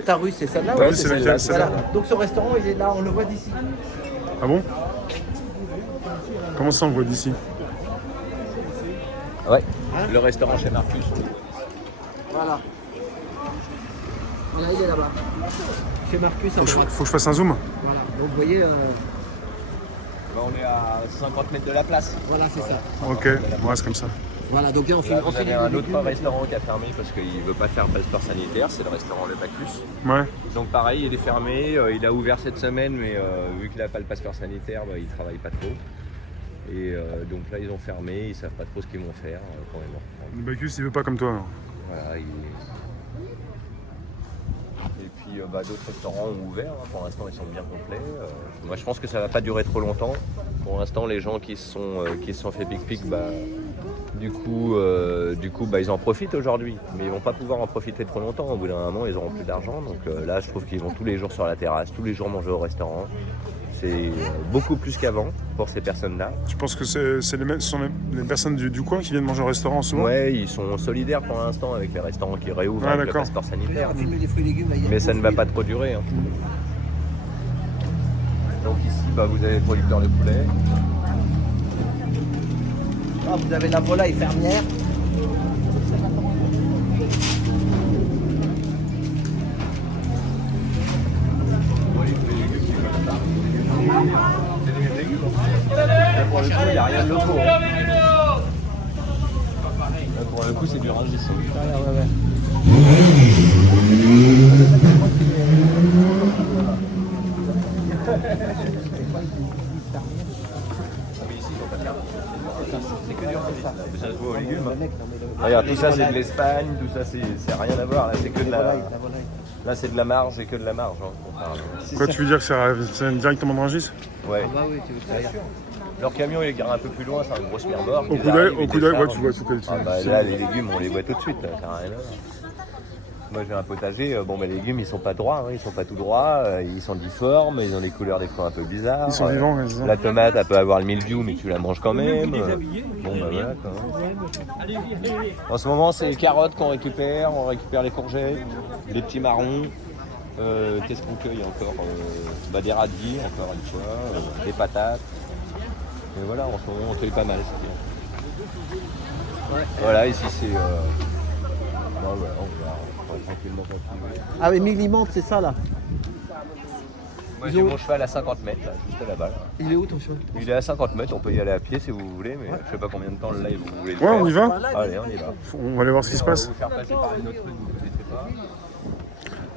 Ta rue, c'est celle-là? Ta ou rue, c'est laquelle, celle-là? Voilà. Donc ce restaurant, il est là, on le voit d'ici. Ah bon? Comment ça, on voit d'ici? Ouais. Le restaurant chez Marcus. Voilà. Voilà, il est là-bas. Chez Marcus, à droite. Faut que je fasse un zoom? Voilà. Donc vous voyez. On est à 50 mètres de la place. Voilà, c'est ça. Ok, bon, c'est comme ça. Voilà, donc là, on fait Là, vous avez un autre restaurant qui a fermé parce qu'il ne veut pas faire passeport sanitaire, c'est le restaurant Le Bacchus. Ouais. Donc pareil, il est fermé, il a ouvert cette semaine, mais vu qu'il n'a pas le passeport sanitaire, il ne travaille pas trop. Et donc là, ils ont fermé, ils ne savent pas trop ce qu'ils vont faire quand ils vont reprendre. Le Bacchus, il veut pas comme toi. Alors. Voilà, Et puis d'autres restaurants ont ouvert, hein. Pour l'instant ils sont bien complets. Moi je pense que ça va pas durer trop longtemps. Pour l'instant les gens qui se sont fait pic-pic, du coup ils en profitent aujourd'hui. Mais ils vont pas pouvoir en profiter trop longtemps. Au bout d'un moment ils auront plus d'argent. Donc là je trouve qu'ils vont tous les jours sur la terrasse, tous les jours manger au restaurant. C'est beaucoup plus qu'avant pour ces personnes-là. Tu penses que ce sont les personnes du coin qui viennent manger au restaurant souvent? Ouais, ils sont solidaires pour l'instant avec les restaurants qui réouvrent avec le passeport sanitaire. Mais ça ne va pas trop durer. Hein. Donc ici, vous avez le producteur de poulet. Ah, vous avez la volaille fermière. Pour le coup, il n'y a rien de locaux. Hein. Pour le coup, c'est du rangis. C'est que du rangis. Ça se voit aux légumes. Hein. Regarde, tout ça c'est de l'Espagne, tout ça c'est rien à voir. Là, c'est que de la. Là, c'est de la marge et que de la marge. Hein. Quoi, tu veux dire que c'est directement de Rungis? Ouais. Ah bah oui, tu veux dire. Leur camion il est garé un peu plus loin, c'est une grosse mire-bord. Au coup d'œil, ouais, tu vois tout dessus. Là, les légumes, on les voit tout de suite, ça n'a rien à voir. Moi j'ai un potager, bon mes légumes ils sont pas droits, hein, ils sont pas tout droits, ils sont difformes, ils ont des couleurs des fois un peu bizarres. Ils sont vivants, mais c'est ça. La tomate elle peut avoir le mildiou mais tu la manges quand même. Bon bah voilà quoi. En ce moment c'est les carottes qu'on récupère, on récupère les courgettes, les petits marrons. Qu'est-ce qu'on cueille encore des radis encore une fois, des patates. Et voilà, en ce moment on cueille pas mal, c'est bien. Ouais. Voilà, ici c'est... Bon, voilà, on va tranquillement continuer. Ah mais Millimante, c'est ça là. Moi j'ai mon cheval à 50 mètres, là, juste là-bas. Là. Il est où ton cheval? Il est à 50 mètres, on peut y aller à pied si vous voulez, mais je sais pas combien de temps le live vous voulez le Ouais, faire. on y va. Allez, on y va. On va aller voir ce qui se passe. On va vous faire passer par une autre rue, vous ne connaissez pas.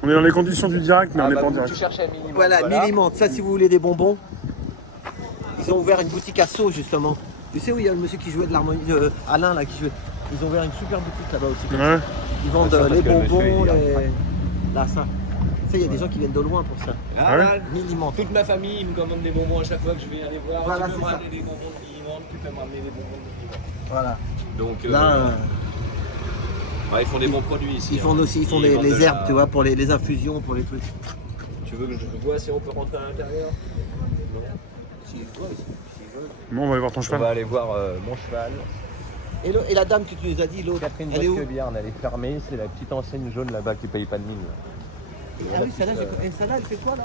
On est dans les conditions du direct, mais on n'est pas en Tu direct. cherchais à Millimante. Voilà, Millimante, ça si vous voulez des bonbons. Ils ont ouvert une boutique à Sceaux justement. Tu sais où il y a le monsieur qui jouait de l'harmonie, Alain là qui jouait. Ils ont ouvert une super boutique là-bas aussi. Ouais. Ils vendent Parce les que le monsieur, bonbons, il y a- là ça. Tu sais, il y a des gens qui viennent de loin pour ça. Ah ouais. Millimante. Toute ma famille me commande des bonbons à chaque fois que je vais aller voir. Voilà, Tu peux c'est me ça. ramener des bonbons de Millimante, tu peux me ramener des bonbons de Millimante. Voilà. Donc Là, ils font des bons produits ici. ils font aussi, ils font Ils vendent de les la- herbes, tu vois, pour les infusions, pour les trucs. Tu veux que je vois si on peut rentrer à l'intérieur? Non. Bon, on va aller voir ton On cheval. va aller voir mon cheval. Et la dame que tu nous as dit, l'autre, Catherine elle est où? Bosquebierne, elle est fermée, c'est la petite enseigne jaune là-bas qui paye pas de mine. Ah oui, celle-là, elle fait quoi là?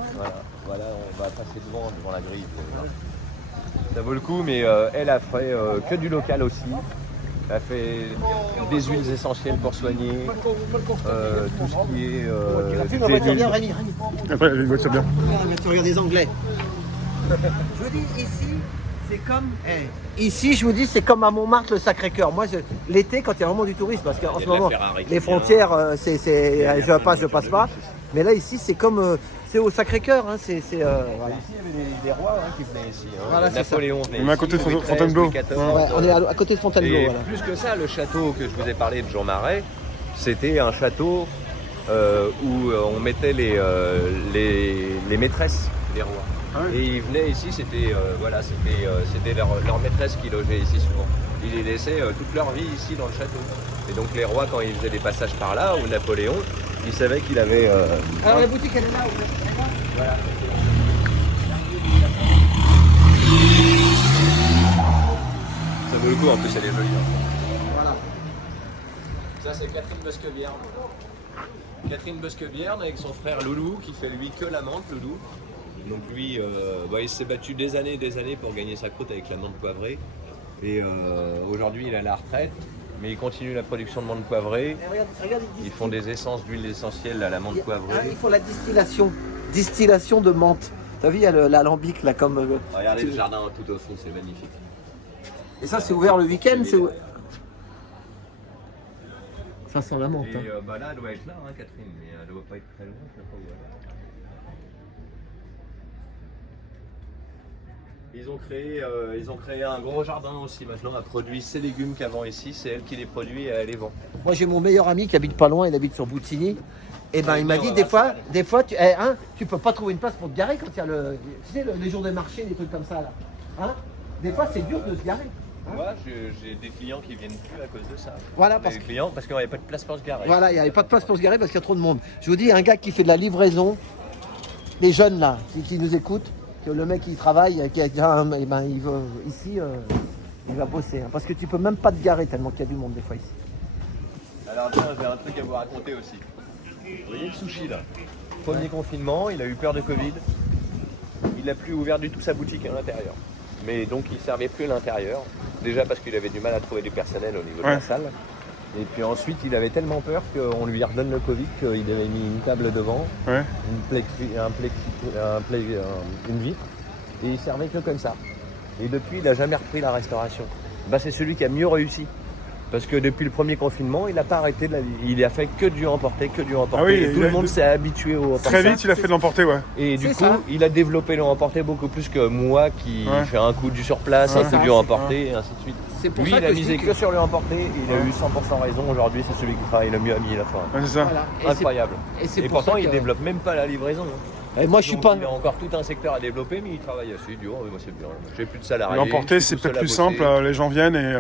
Voilà, on va passer devant la grille. Ça vaut le coup, mais elle a fait que du local aussi. Elle a fait des huiles essentielles pour soigner, tout ce qui est Fume la voiture, viens gélules. Rémi. Après, il voit ça bien. Tu regardes des Anglais. Je vous dis, ici, c'est comme... Ici, je vous dis, c'est comme à Montmartre, le Sacré-Cœur. Moi, l'été, quand il y a vraiment du tourisme, parce qu'en Il y ce a de la moment, Ferrari qui les vient. frontières, je passe pas. Mais là, ici, c'est comme... c'est au Sacré-Cœur, hein, voilà. Ici, il y avait des rois qui venaient ici. Voilà, c'est Napoléon venait On est à ici, côté de Louis XIII, Fontainebleau. Louis XIV. Ouais, on est à côté de Fontainebleau, Et voilà. plus que ça, le château que je vous ai parlé de Jean Marais, c'était un château où on mettait les maîtresses des rois. Ah ouais. Et ils venaient ici, c'était leur maîtresse qui logeait ici souvent. Ils les laissaient toute leur vie ici dans le château. Et donc les rois, quand ils faisaient des passages par là, ou Napoléon, ils savaient qu'il avait... Alors, la boutique, elle est là, en fait. Voilà. Ça vaut le coup, en plus elle est jolie. Voilà. Ça c'est Catherine Bosquebierne. Catherine Bosquebierne avec son frère Loulou qui fait lui que la menthe, Loulou. Donc lui, il s'est battu des années et des années pour gagner sa croûte avec la menthe poivrée. Et aujourd'hui il est à la retraite, mais il continue la production de menthe poivrée. Et regarde, Ils font des essences d'huile essentielle à la menthe il poivrée. faut la distillation de menthe. T'as vu, il y a l'alambic là comme... Regardez le jardin tout au fond, c'est magnifique. Et ça, c'est ouvert le week-end, c'est... Ça sent la menthe. Et Hein. là, elle doit être là, hein, Catherine, mais elle doit pas être très loin, je sais pas où elle est. Ils ont créé un gros jardin aussi maintenant, elle produit ses légumes qu'avant ici, c'est elle qui les produit et elle les vend. Moi, j'ai mon meilleur ami qui habite pas loin, il habite sur Boutigny. Et ben, Ouais, il m'a on dit va des voir fois, tu peux pas trouver une place pour te garer quand il y a les jours des marchés, des trucs comme ça là. Hein, des fois, c'est dur de se garer. Moi, j'ai des clients qui viennent plus à cause de ça. Voilà, parce Des clients parce qu'il n'y avait pas de place pour se garer. Voilà, il n'y avait pas de place pour se garer parce qu'il y a trop de monde. Je vous dis, un gars qui fait de la livraison, les jeunes là, qui nous écoutent, que le mec il travaille, il veut, ici, il va bosser. Hein, parce que tu peux même pas te garer tellement qu'il y a du monde des fois ici. Alors tiens, j'ai un truc à vous raconter aussi. Vous voyez le sushi là? Premier confinement, il a eu peur de Covid. Il n'a plus ouvert du tout sa boutique à l'intérieur. Mais donc il ne servait plus à l'intérieur. Déjà parce qu'il avait du mal à trouver du personnel au niveau de la salle. Et puis ensuite il avait tellement peur qu'on lui redonne le Covid qu'il avait mis une table devant, Ouais. une vitre, et il servait que comme ça. Et depuis il n'a jamais repris la restauration. C'est celui qui a mieux réussi. Parce que depuis le premier confinement, il n'a pas arrêté il a fait que du emporté, que du emporté. Ah oui, et tout il le a- monde s'est habitué au emporté. Très vite, il a fait de l'emporter, ouais. Et du C'est coup, ça. il a développé le emporté beaucoup plus que moi qui Ouais. fais un coup du sur place, Ouais. un coup C'est du ça, emporté, et ainsi de suite. C'est pour Lui, ça il a que je misé dis que sur le emporté, et il a eu 100% raison. Aujourd'hui, c'est celui qui travaille le mieux à Mille-la-Forêt. Ouais, c'est ça. Voilà. Et c'est- Incroyable. Et, c'est Et pour pourtant, ça il que- développe même pas la livraison. Hein. Et moi, je suis Donc, pas. il a encore tout un secteur à développer, mais il travaille assez dur. Moi, c'est bien. J'ai plus de salariés. L'emporter, je suis c'est tout seul peut-être à plus bosser. simple, les gens viennent et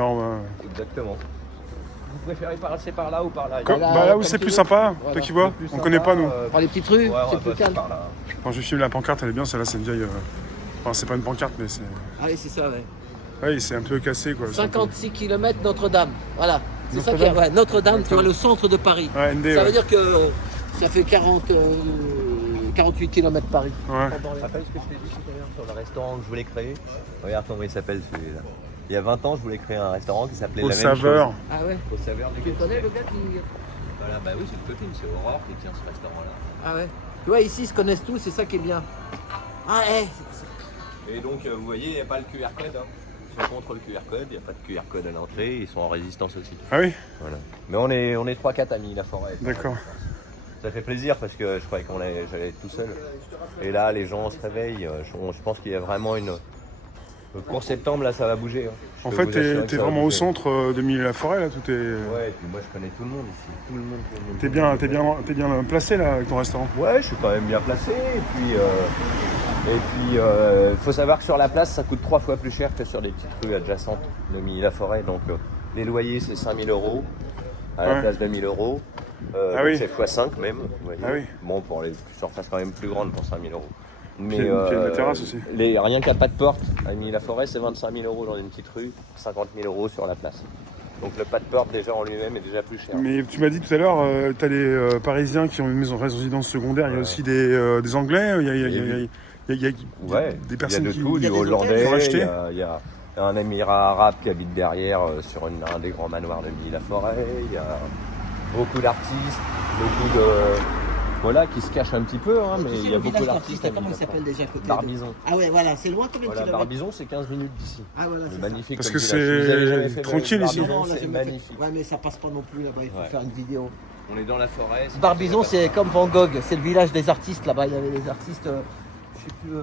Exactement. vous préférez passer par là ou par là? Là où c'est plus sympa, Voilà. toi qui vois, Plus on sympa, connaît pas nous. Prends les petites rues, Ouais, on c'est va plus passer calme. par là. Quand je filme la pancarte, elle est bien, celle-là c'est une vieille. Enfin, c'est pas une pancarte, mais c'est. Ah oui, c'est ça, ouais. Ouais, c'est un peu cassé quoi. c'est un peu- 56 km Notre-Dame. Voilà. C'est ça qui Notre-Dame. est. Ouais, Notre-Dame, tu vois, le centre de Paris. Ouais, ND, Ça ouais. veut dire que ça fait 48 km Paris. Ouais. Tu te rappelles ce que je t'ai dit tout à l'heure sur le restaurant que je voulais créer? Regarde comment il s'appelle celui-là. Il y a 20 ans, je voulais créer un restaurant qui s'appelait Au la même saveur. chose. Ah ouais. Au saveur des Tu gars. connais le gars qui. Voilà, bah oui, c'est une copine, c'est Aurore qui tient ce restaurant-là. Ah ouais. Tu vois, ici, ils se connaissent tous, c'est ça qui est bien. Ah, Et donc, vous voyez, il n'y a pas le QR code. Hein. Ils sont contre le QR code, il n'y a pas de QR code à l'entrée, ils sont en résistance aussi. Ah oui. Voilà. Mais on est 3-4 amis, la forêt. D'accord. Ça fait plaisir parce que je croyais j'allais être tout seul. Et là, les gens se réveillent. Je pense qu'il y a vraiment une. Pour septembre, là, ça va bouger. Hein. Je En peux fait, vous assurer que t'es ça va vraiment au bouger. centre de Mille-la-Forêt là, tout est. Ouais, et puis moi, je connais tout le monde ici. Tout le monde. T'es bien placé là avec ton restaurant. Ouais, je suis quand même bien placé. Et puis, faut savoir que sur la place, ça coûte 3 fois plus cher que sur des petites rues adjacentes de Milly-la-Forêt. Donc, les loyers, c'est 5 000 € à la Ouais. place de 1 000 €. Ah donc oui. c'est x5 même. Vous voyez. Ah oui. Bon, pour les surfaces quand même plus grandes pour 5 000 €. Mais Puis la terrasse aussi. rien qu'à pas de porte, à Milly-la-Forêt, c'est 25 000 € dans une petite rue, 50 000 € sur la place. Donc le pas de porte déjà en lui-même est déjà plus cher. Mais tu m'as dit tout à l'heure, t'as les Parisiens qui ont une maison résidence secondaire, il y a Ouais. aussi des Anglais, il y a Ouais, des personnes il y a de qui. tout, il y du a des hollandais, hôtels rachetés. il y a un émirat arabe qui habite derrière sur un des grands manoirs de Milly-la-Forêt, il y a beaucoup d'artistes, beaucoup de... Voilà, qui se cachent un petit peu, hein, mais il y a beaucoup d'artistes. à Comment il Milly-la-Forêt. s'appelle déjà à côté Barbizon. Ah ouais, voilà, c'est loin combien de Voilà, kilomètres? Barbizon, c'est 15 minutes d'ici. Ah voilà, C'est c'est magnifique. Parce comme que village. Si vous avez jamais c'est fait tranquille ici. Barbizon, Non, là, c'est j'ai jamais fait. magnifique. Ouais, mais ça passe pas non plus là-bas, il faut Ouais. faire une vidéo. On est dans la forêt. Barbizon, c'est comme Van Gogh, c'est le village des artistes là-bas. Il y avait des artistes, je sais plus,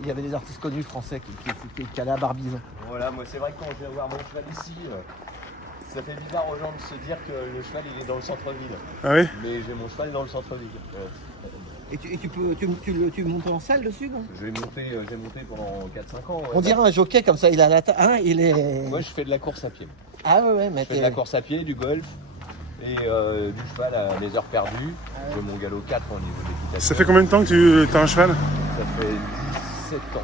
il y avait des artistes connus français qui allaient à Barbizon. Voilà, moi c'est vrai que quand je viens voir mon cheval ici, ça fait bizarre aux gens de se dire que le cheval il est dans le centre-ville. Ah oui. Mais j'ai mon cheval dans le centre-ville. Et tu montes en salle dessus, non? J'ai monté pendant 4-5 ans. ouais. On dirait un jockey comme ça, il a la il est. Moi je fais de la course à pied. Ah ouais, mais Je fais de la course à pied, du golf et du cheval à mes heures perdues. J'ai mon galop 4 au niveau d'équitation. Ça fait combien de temps que tu as un cheval? Ça fait 17 ans.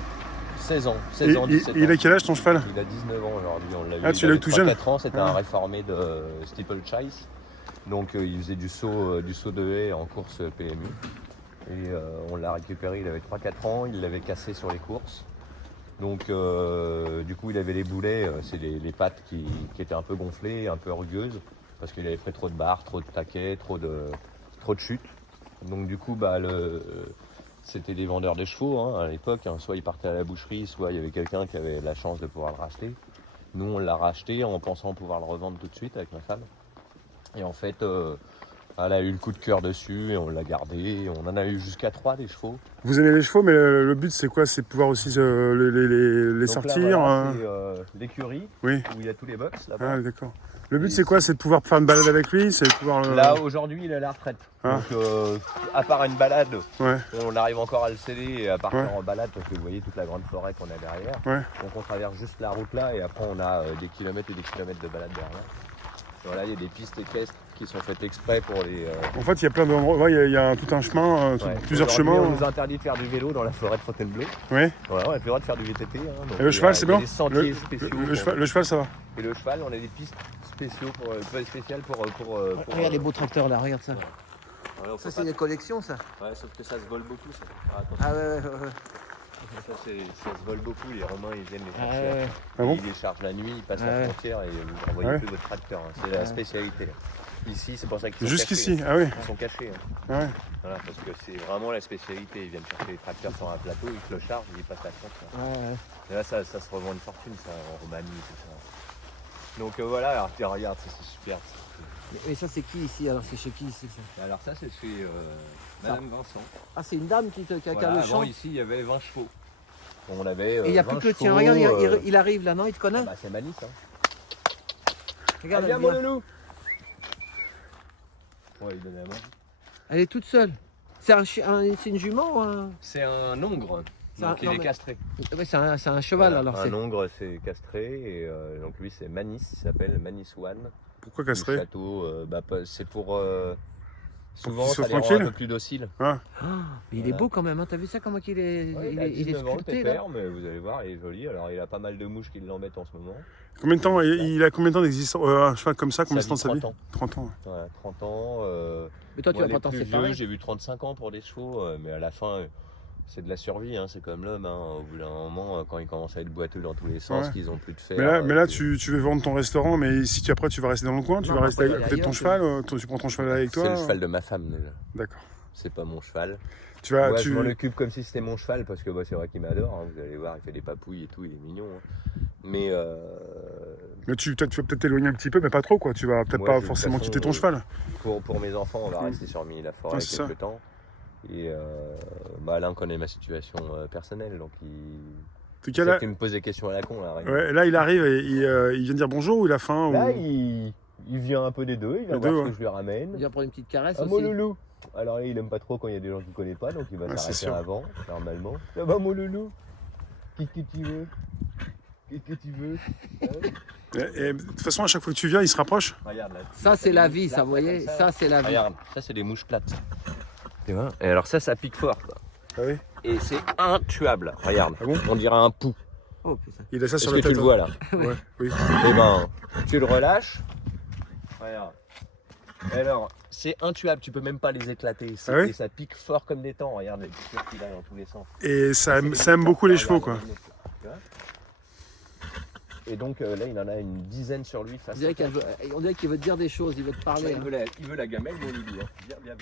16 ans. 16 ans, Et 17 il ans. a quel âge ton cheval? Il a 19 ans aujourd'hui, on l'a eu. Ah, tu il l'as eu avait tout jeune. 4 ans, c'était Ah. un réformé de steeplechase. Donc il faisait du saut de haie en course PMU. Et on l'a récupéré, il avait 3-4 ans, il l'avait cassé sur les courses. Donc du coup il avait les boulets, c'est les pattes qui étaient un peu gonflées, un peu rugueuses, parce qu'il avait fait trop de barres, trop de taquets, trop de chutes. Donc du coup c'était des vendeurs de chevaux hein, à l'époque, hein. Soit ils partaient à la boucherie, soit il y avait quelqu'un qui avait la chance de pouvoir le racheter. Nous on l'a racheté en pensant pouvoir le revendre tout de suite avec ma femme. Et en fait, elle a eu le coup de cœur dessus et on l'a gardé. On en a eu jusqu'à 3 des chevaux. Vous aimez les chevaux, mais le but c'est quoi? C'est de pouvoir aussi les Donc là, sortir voilà, c'est l'écurie Oui. où il y a tous les box là-bas. Ah d'accord. Le but c'est quoi? C'est de pouvoir faire une balade avec lui? C'est de pouvoir Là aujourd'hui il est à la retraite. Ah. Donc à part une balade, Ouais. on arrive encore à le céder et à partir Ouais. en balade parce que vous voyez toute la grande forêt qu'on a derrière. Ouais. Donc on traverse juste la route là et après on a des kilomètres et des kilomètres de balade derrière. Voilà, il y a des pistes équestres qui sont faites exprès pour les. En fait, il y a plein d'endroits. Ouais, il y a tout un chemin, Ouais. plusieurs Aujourd'hui, chemins. On nous interdit de faire du vélo dans la forêt de Fontainebleau. Ouais. Voilà, on n'a plus le droit de faire du VTT. Hein, donc Et le cheval, c'est il y a bon. des sentiers spéciaux. Le cheval, ça va. Et le cheval, on a des pistes spéciaux spéciales pour Regarde les beaux tracteurs là, regarde ça. Ouais, on Ça peut c'est pas- des collections ça. Ouais, sauf que ça se vole beaucoup. Ça. Ah, attention, Ah ouais. ça se vole beaucoup. Les Romains, ils viennent les Ah chercher. ouais. Ah bon Ils les chargent la nuit, ils passent Ah la ouais. frontière et vous n'envoyez Ouais. plus votre tracteur. Hein. C'est la spécialité. Ici, c'est pour ça qu'ils sont Jusqu'ici, cachés. ah oui. Ils sont cachés. Hein. Ah ouais. Voilà, parce que c'est vraiment la spécialité. Ils viennent chercher les tracteurs sur un plateau, ils se le chargent, ils passent la frontière. Ouais. Et là, ça se revend une fortune, ça, en Roumanie, tout ça. Donc voilà, alors tu regardes, ça, c'est super. Mais ça c'est qui ici alors? C'est chez qui ici ça? Alors ça, c'est chez Madame Vincent. Ah c'est une dame qui a Voilà, le avant, champ. ici, il y avait 20 chevaux. On avait Et il n'y a plus 20 que le tien. chevaux, Regarde, il arrive là, non? Il te connaît? bah, c'est Malice, hein. Regarde, Allez, elle, viens, vient. mon loulou. Ouais, il donnait à manger. Elle est toute seule. C'est une jument ou un... C'est un hongre. Donc il non, est mais- castré. Ouais, c'est un cheval Voilà, alors. un C'est... hongre, c'est castré. Et donc lui, c'est Manis. Il s'appelle Manis One. Pourquoi Du castré? château. C'est pour. Souvent, qu'il soit ça les rend un tranquille. peu plus dociles. Ah, Ah, mais il est Voilà. beau quand même, hein. T'as vu ça comment il est, Ouais, il a est, il est 19 ans, le sculpté là. pépère, mais vous allez voir, il est joli. Alors, il a pas mal de mouches qui l'embêtent en ce moment. combien de temps il a combien de temps d'existence? Un cheval comme ça, combien de temps Ça ça vit vit? 30 ans. 30 ans. Voilà, 30 ans. Mais toi tu moi, vas les pas t'en plus séparer. vieux, j'ai vu 35 ans pour des chevaux, mais à la fin, c'est de la survie, hein, c'est comme l'homme. Hein. Au bout d'un moment, quand ils commencent à être boiteux dans tous les sens, Ouais. qu'ils ont plus de fer. Mais là puis- tu veux vendre ton restaurant, mais si après tu vas rester dans le coin, tu Non, vas on rester va à aller côté de ton ailleurs, cheval, tu prends ton cheval avec toi. C'est le cheval de ma femme déjà. D'accord. C'est pas mon cheval. Tu vas, Moi, tu... je m'en occupe comme si c'était mon cheval parce que c'est vrai qu'il m'adore. Hein. Vous allez voir, il fait des papouilles et tout, il est mignon. Hein. Mais Mais tu vas peut-être t'éloigner un petit peu, mais pas trop quoi. Tu vas peut-être Ouais, pas de toute forcément façon, quitter ton cheval. pour mes enfants, on va rester sur Milly-la-Forêt Ouais, c'est ça. quelques temps. Et Alain connaît ma situation personnelle, donc En tout c'est cas là, qui me pose des questions à la con. Là, ouais, là il arrive et il vient dire bonjour ou il a faim Là, ou... il vient un peu des deux, il va Les voir deux, ce ouais. que je lui ramène. Il vient prendre une petite caresse Ah aussi. mon loulou. Alors là, il aime pas trop quand il y a des gens qu'il connaît pas, donc il va Ouais, c'est s'arrêter sûr. avant, normalement. Ça va mon loulou? Qu'est-ce que tu veux? Qu'est-ce que tu veux? Et de toute façon à chaque fois que tu viens, il se rapproche. Regarde là. Ça c'est la vie, ça, vous voyez. Ça c'est la vie. Regarde, ça c'est des mouches plates. Tu vois? Et alors ça pique fort. Quoi. Ah oui. Et c'est intuable. Regarde, Ah bon? on dirait un pou. Oh putain. Il a ça Est-ce sur que la tu tête. le vois là? Ouais, oui. Eh ben, tu le relâches. Regarde. Et alors, c'est intuable, tu peux même pas les éclater. Ah oui? Et ça pique fort comme des temps. Regarde les piqûres qu'il a dans tous les sens. Et ça C'est aime beaucoup les Regarde, chevaux quoi. regarde, tu vois. Et donc là, il en a une dizaine sur lui face On dirait qu'il veut te dire des choses, il veut te parler. hein. il veut la gamelle, mon Lily. Hein. Viens.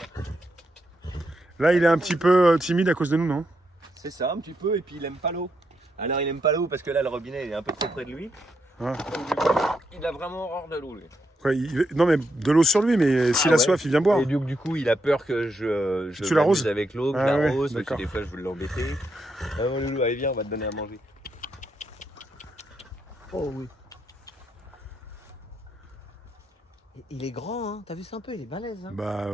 Là il est un petit peu timide à cause de nous, non? C'est ça, un petit peu, et puis il aime pas l'eau. Alors il aime pas l'eau parce que là, le robinet il est un peu trop près de lui. Ouais. Il a vraiment horreur de l'eau, lui. Quoi, non mais de l'eau sur lui, mais s'il a ouais. soif, il vient boire. Et du coup, il a peur que je Tu l'arroses m'amuse avec l'eau, que Ah je ouais, l'arrose, parce que d'accord. des fois je veux l'embêter. Ah mon loulou, allez viens, on va te donner à manger. Oh oui. Il est grand, hein. T'as vu ça un peu, il est balèze. Hein. Bah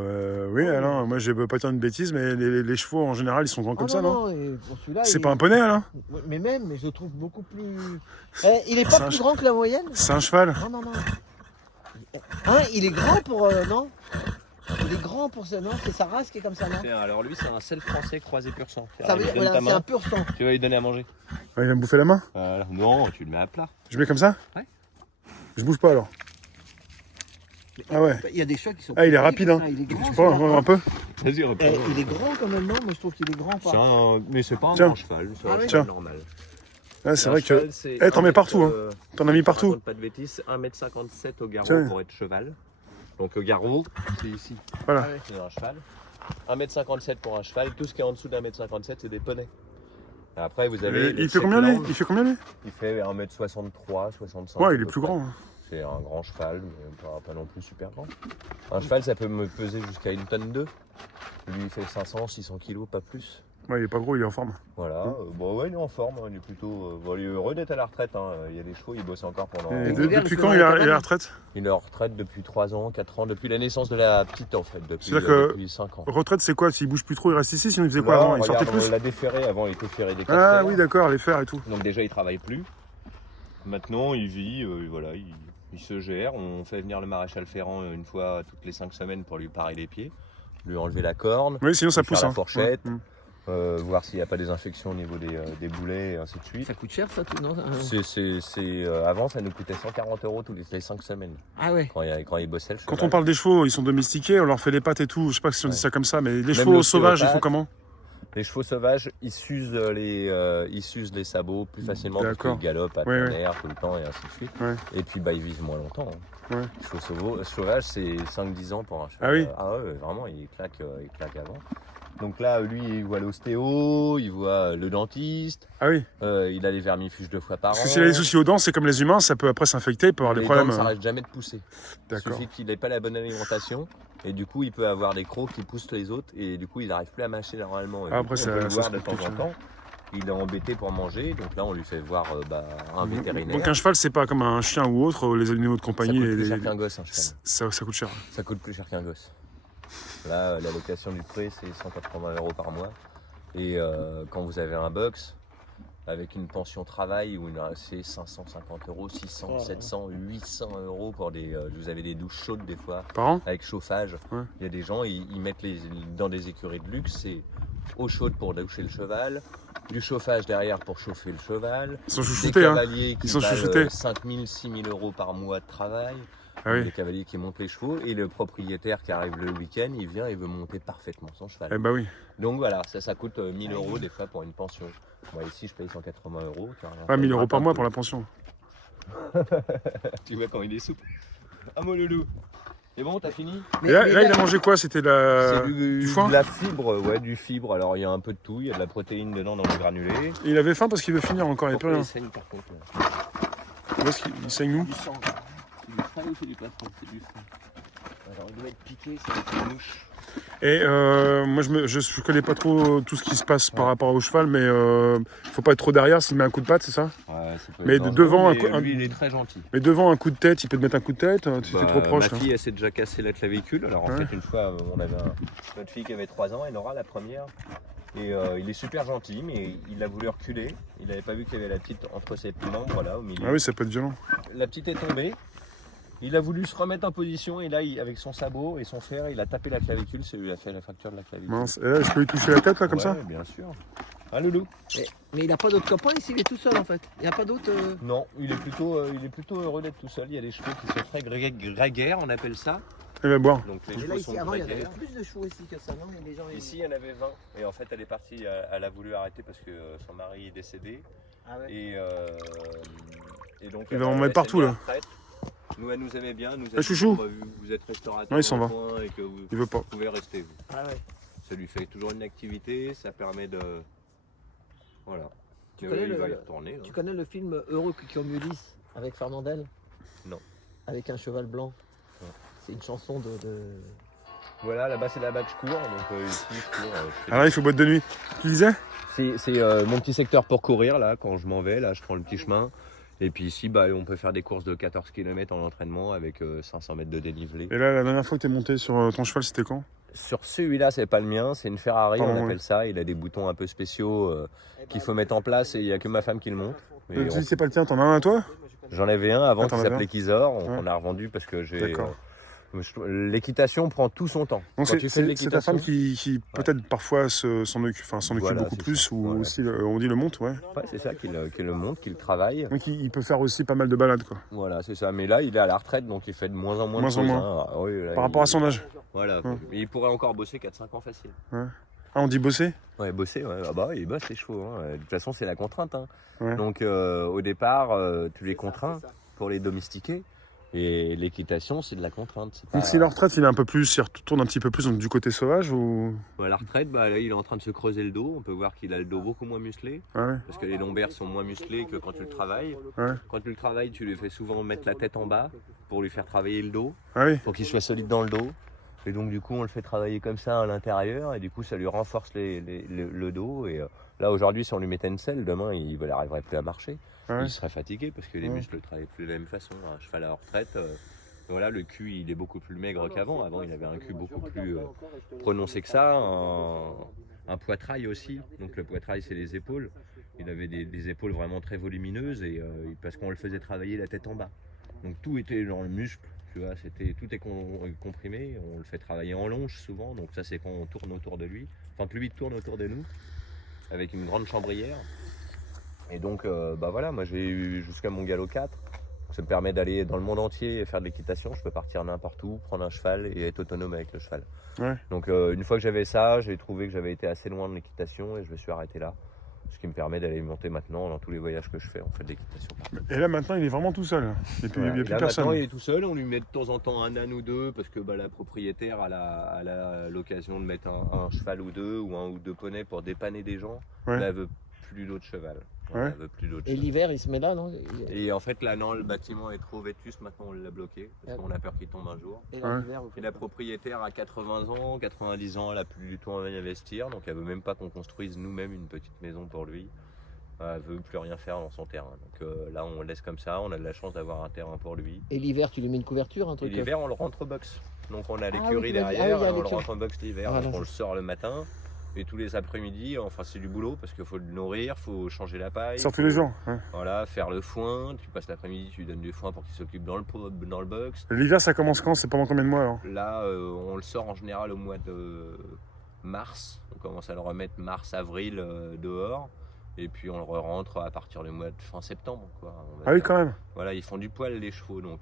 oui, Alain, moi je veux pas dire une bêtise, mais les chevaux en général ils sont grands comme ça, non? et pour celui-là, C'est il- pas un poney, Alain? Mais même, mais je le trouve beaucoup plus. Il est C'est pas un plus ch- grand que la moyenne? C'est un cheval. Non. Hein, il est grand pour. Non? Il est grand pour ça, non? C'est sa race qui est comme ça, non? Tiens, alors lui, c'est un sel français croisé pur sang. Ça veut dire, voilà, c'est un pur sang. Tu vas lui donner à manger. Ouais, il va me bouffer la main. Non, tu le mets à plat. Je mets comme ça? Ouais. Je bouge pas alors. Ah ouais. Il y a des chats qui sont. Ah, il est petits, rapide, comme hein. ça, il est grand. Tu prends celui-là. un peu? Vas-y, reprends. Il est grand quand même, non? Moi je trouve qu'il est grand pas. Mais c'est pas un Tiens. grand cheval, c'est Ah un oui. cheval Tiens. normal. Ah, c'est Un vrai que. cheval, c'est Eh, t'en un mets mètre, partout, hein. T'en as mis je partout. raconte pas de bêtises, 1m57 au garrot Tiens. pour être cheval. Donc au garrot, c'est ici. Voilà. C'est un cheval. 1m57 pour un cheval, tout ce qui est en dessous d'1m57 c'est des poneys. Et après vous avez. Et les il fait combien lui? Shetland. Il fait combien lui? Il fait 1m63, 65. Ouais, à il est peu plus près. grand. hein. C'est un grand cheval, mais pas non plus super grand. Un cheval ça peut me peser jusqu'à 1 tonne 2. Lui il fait 500, 600 kilos, pas plus. Ouais, il est pas gros, il est en forme. Voilà, bon ouais il est en forme, hein, il est plutôt. Bon, il est heureux d'être à la retraite, hein. Il y a des chevaux, il bosse encore pendant. Et l'hiver, depuis il quand fait il est dans la à la cabane. retraite? Il est en retraite depuis 3 ans, 4 ans, depuis la naissance de la petite en fait, C'est-à-dire que- depuis 5 ans. Retraite, c'est quoi? S'il bouge plus trop, il reste ici? Sinon, il faisait quoi Non, avant? Il sortait regarde, plus? on l'a déféré, avant il était ferré des Ah casters. oui, d'accord, les fers et tout. Donc déjà il travaille plus. Maintenant il vit, voilà, il se gère. On fait venir le maréchal Ferrand une fois toutes les 5 semaines pour lui parer les pieds, lui enlever la corne, Oui, sinon ça Lui faire pousse. la hein. fourchette. Ouais. voir s'il n'y a pas des infections au niveau des boulets et ainsi de suite. Ça coûte cher ça tout, non? Avant ça nous coûtait 140 € toutes les 5 semaines Ah ouais. quand il bossait le cheval. Quand on parle des chevaux, ils sont domestiqués, on leur fait les pattes et tout. Je sais pas si on dit Ouais. ça comme ça, mais les Même chevaux sauvages, ils font l'ostéopathe. comment? Les chevaux sauvages, ils s'usent les sabots plus facilement parce D'accord. qu'ils galopent à Ouais, plein ouais. air tout le temps et ainsi de suite. Ouais. Et puis ils vivent moins longtemps. Hein. Ouais. Les chevaux sauvages, c'est 5-10 ans pour un cheval. Ah oui? Ah ouais, vraiment, il claque avant. Donc là, lui, il voit l'ostéo, il voit le dentiste, Ah oui. il a les vermifuges 2 fois par an. Parce que s'il a des soucis aux dents, c'est comme les humains, ça peut après s'infecter, il peut avoir des Les problèmes. dents ne s'arrêtent jamais de pousser. Il D'accord. suffit qu'il n'ait pas la bonne alimentation. Et du coup, il peut avoir des crocs qui poussent les autres. Et du coup, il n'arrive plus à mâcher normalement. Et Ah, du après, coup, ça- on peut le ça voir se de temps complique, en temps. Il est embêté pour manger. Donc là, on lui fait voir un vétérinaire. Donc un cheval, c'est pas comme un chien ou autre, les animaux de Ça compagnie. coûte les- plus cher les- qu'un gosse, un cheval. ça coûte cher. Ça coûte plus cher qu'un gosse. Là, la location du pré, c'est 180 € par mois. Et quand vous avez un box, avec une pension travail où c'est 550 €, 600, 700, 800 € pour des. Vous avez des douches chaudes des fois, Par an? avec chauffage. Ouais. Il y a des gens, ils mettent dans des écuries de luxe, c'est eau chaude pour doucher le cheval, du chauffage derrière pour chauffer le cheval, Ils sont des chouchoutés, hein. cavaliers qui Ils sont valent chouchoutés. 5 000, 6 000 € par mois de travail, Ah oui. des cavaliers qui montent les chevaux, et le propriétaire qui arrive le week-end, il vient et veut monter parfaitement son cheval. Eh bah oui. Donc voilà, ça coûte 1 000 € des fois pour une pension. Moi ici je paye 180 €. Ah, 1 000 € par mois pour la pension. Tu vois quand il est souple. Ah mon loulou. C'est bon, t'as fini? Et là, il a mangé quoi? C'était C'est du foin? de la fibre, ouais, du fibre. Alors il y a un peu de tout, il y a de la protéine dedans dans le granulé. Il avait faim parce qu'il veut finir encore, il n'y a plus Pourquoi rien. il saigne par contre là? Où est-ce qu'il saigne où? Du sang. C'est du sang ou c'est du plastron? C'est du sang. Alors il doit être piqué, c'est avec une mouche. Et moi, je connais pas trop tout ce qui se passe par rapport au cheval, mais faut pas être trop derrière s'il met un coup de patte, c'est ça? Ouais, c'est pas Mais dangereux, devant, mais lui il est très gentil. Mais devant un coup de tête, il peut te mettre un coup de tête si t'es trop proche. Ma hein. fille elle s'est déjà cassé la clavicule. Alors en Ouais. fait une fois on avait notre fille qui avait 3 ans, elle aura la première. Et il est super gentil mais il a voulu reculer. Il n'avait pas vu qu'il y avait la petite entre ses membres là au milieu. Ah oui, ça peut être violent. La petite est tombée. Il a voulu se remettre en position et là avec son sabot et son fer il a tapé la clavicule, ça lui a fait la fracture de la clavicule. Mince. Et là, je peux lui toucher la tête là comme Ouais, ça? bien sûr. Ah loulou. Mais il n'a pas d'autres copains ici, il est tout seul en fait. Il n'y a pas d'autres. Non, il est plutôt heureux d'être tout seul. Il y a des chevaux qui sont très grégaires, on appelle ça. Il va boire. Donc les Mais chevaux là, sont ici, avant, il y avait grégaires. plus de chevaux ici que ça, non? Mais les gens, Ici, il y en avait 20. Et en fait, elle est partie, elle a voulu arrêter parce que son mari est décédé. Ah ouais. Et donc, Ils vont en mettre partout, là. Nous, elle nous aimait bien. Nous Ah, chouchou. Vous êtes restaurateur Ouais, il s'en va. dans le coin et que vous Il veut pas. pouvez rester. Vous. Ah ouais. Ça lui fait toujours une activité, ça permet de... Voilà. Tu Et connais il va y le, retourner. tu connais le film Heureux qui comme Ulysse avec Fernandel? Non. Avec un cheval blanc. Non. C'est une chanson de... Voilà, là-bas, c'est là-bas que je cours. Donc ici, je cours. Ah là, il faut boîte de nuit. Tu disais? C'est mon petit secteur pour courir, là, quand je m'en vais. Là, je prends le petit chemin. Et puis ici, bah, on peut faire des courses de 14 km en entraînement avec 500 mètres de dénivelé. Et là, la dernière fois que tu es monté sur ton cheval, c'était quand? Sur celui-là, c'est pas le mien, c'est une Ferrari, Pardon, on appelle ouais. ça. Il a des boutons un peu spéciaux qu'il faut mettre en place et il n'y a que ma femme qui le monte. Et Si c'est pas le tien, t'en as un à toi? J'en avais un avant Ah, t'en qui avais s'appelait un. Kizor, Ouais. on a revendu parce que j'ai. D'accord. L'équitation prend tout son temps. Donc Quand tu fais de c'est ta femme qui peut-être parfois s'en occupe Voilà, beaucoup c'est plus ça. ou Voilà. aussi on dit le monte, ouais. Ouais, c'est ça, qu'il le monte, qu'il travaille. Donc il peut faire aussi pas mal de balades quoi. Voilà, c'est ça. Mais là, il est à la retraite, donc il fait de moins en moins Moins de en choses. moins. Hein. Ah oui, là, Par rapport à son âge. Voilà. Ouais. Mais il pourrait encore bosser 4-5 ans facile. Ah, on dit bosser? Ouais, bosser, ouais. Ah bah, il bosse les chevaux. Hein. De toute façon, c'est la contrainte. Hein. Ouais. Donc, au départ, tu les contrains pour les domestiquer. Et l'équitation, c'est de la contrainte. C'est Donc pas- si la retraite il est un peu plus, il retourne un petit peu plus donc, du côté sauvage ou. À la retraite, bah, là, il est en train de se creuser le dos. On peut voir qu'il a le dos beaucoup moins musclé. Ah ouais, Parce que les lombaires sont moins musclés que quand tu le travailles. ouais. Quand tu le travailles, tu lui fais souvent mettre la tête en bas pour lui faire travailler le dos. Ah oui. Pour qu'il soit solide dans le dos. Et donc du coup on le fait travailler comme ça à l'intérieur et du coup ça lui renforce le dos. Et là aujourd'hui si on lui mettait une selle, demain il n'arriverait plus à marcher. Ah ouais. Il serait fatigué parce que les Ouais. muscles ne travaillent plus de la même façon. Un cheval à la retraite, voilà, le cul il est beaucoup plus maigre qu'avant. Avant il avait un cul beaucoup plus prononcé que ça. Un poitrail aussi. Donc le poitrail c'est les épaules. Il avait des épaules vraiment très volumineuses et parce qu'on le faisait travailler la tête en bas. Donc tout était dans le muscle. Tu vois, tout est comprimé, on le fait travailler en longe souvent, donc ça c'est quand on tourne autour de lui, enfin que lui tourne autour de nous, avec une grande chambrière. Et donc bah voilà, moi j'ai eu jusqu'à mon galop 4, ça me permet d'aller dans le monde entier et faire de l'équitation, je peux partir n'importe où, prendre un cheval et être autonome avec le cheval. Ouais. Donc une fois que j'avais ça, j'ai trouvé que j'avais été assez loin de l'équitation et je me suis arrêté là. Ce qui me permet d'aller monter maintenant dans tous les voyages que je fais, on fait de l'équitation. Et là maintenant il est vraiment tout seul. Il n'y a Voilà. plus Et là, personne. maintenant, il est tout seul, on lui met de temps en temps un âne ou deux parce que bah, la propriétaire a l'occasion de mettre un cheval ou deux ou un ou deux poneys pour dépanner des gens. Ouais. Là, elle veut plus d'autres chevals. Ouais. Elle veut plus d'autres Et chevals. l'hiver, il se met là, non? Et en fait, là, non, le bâtiment est trop vétuste, maintenant on l'a bloqué parce qu'on a peur qu'il tombe un jour. Et Ouais. l'hiver, vous Et faites la quoi? propriétaire a 80 ans, 90 ans, elle a plus du tout envie d'investir, donc elle veut même pas qu'on construise nous-mêmes une petite maison pour lui. Elle veut plus rien faire dans son terrain. Donc là, on le laisse comme ça. On a de la chance d'avoir un terrain pour lui. Et l'hiver, tu lui mets une couverture, un Et truc? l'hiver, on le rentre au box. Donc on a Ah l'écurie oui, tu m'as dit. derrière Ah oui, il y a et on le l'écurie. rentre au box l'hiver. Voilà, Donc on le c'est sort le matin. Et tous les après-midi, enfin c'est du boulot parce qu'il faut le nourrir, il faut changer la paille. Sort tous les jours. Ouais. Voilà, faire le foin. Tu passes l'après-midi, tu lui donnes du foin pour qu'il s'occupe dans le box. L'hiver, ça commence quand? C'est pendant combien de mois alors? Là, on le sort en général au mois de mars. On commence à le remettre mars-avril dehors. Et puis on le rentre à partir du mois de fin septembre. Quoi, Ah oui, quand même. Voilà, ils font du poil les chevaux. Donc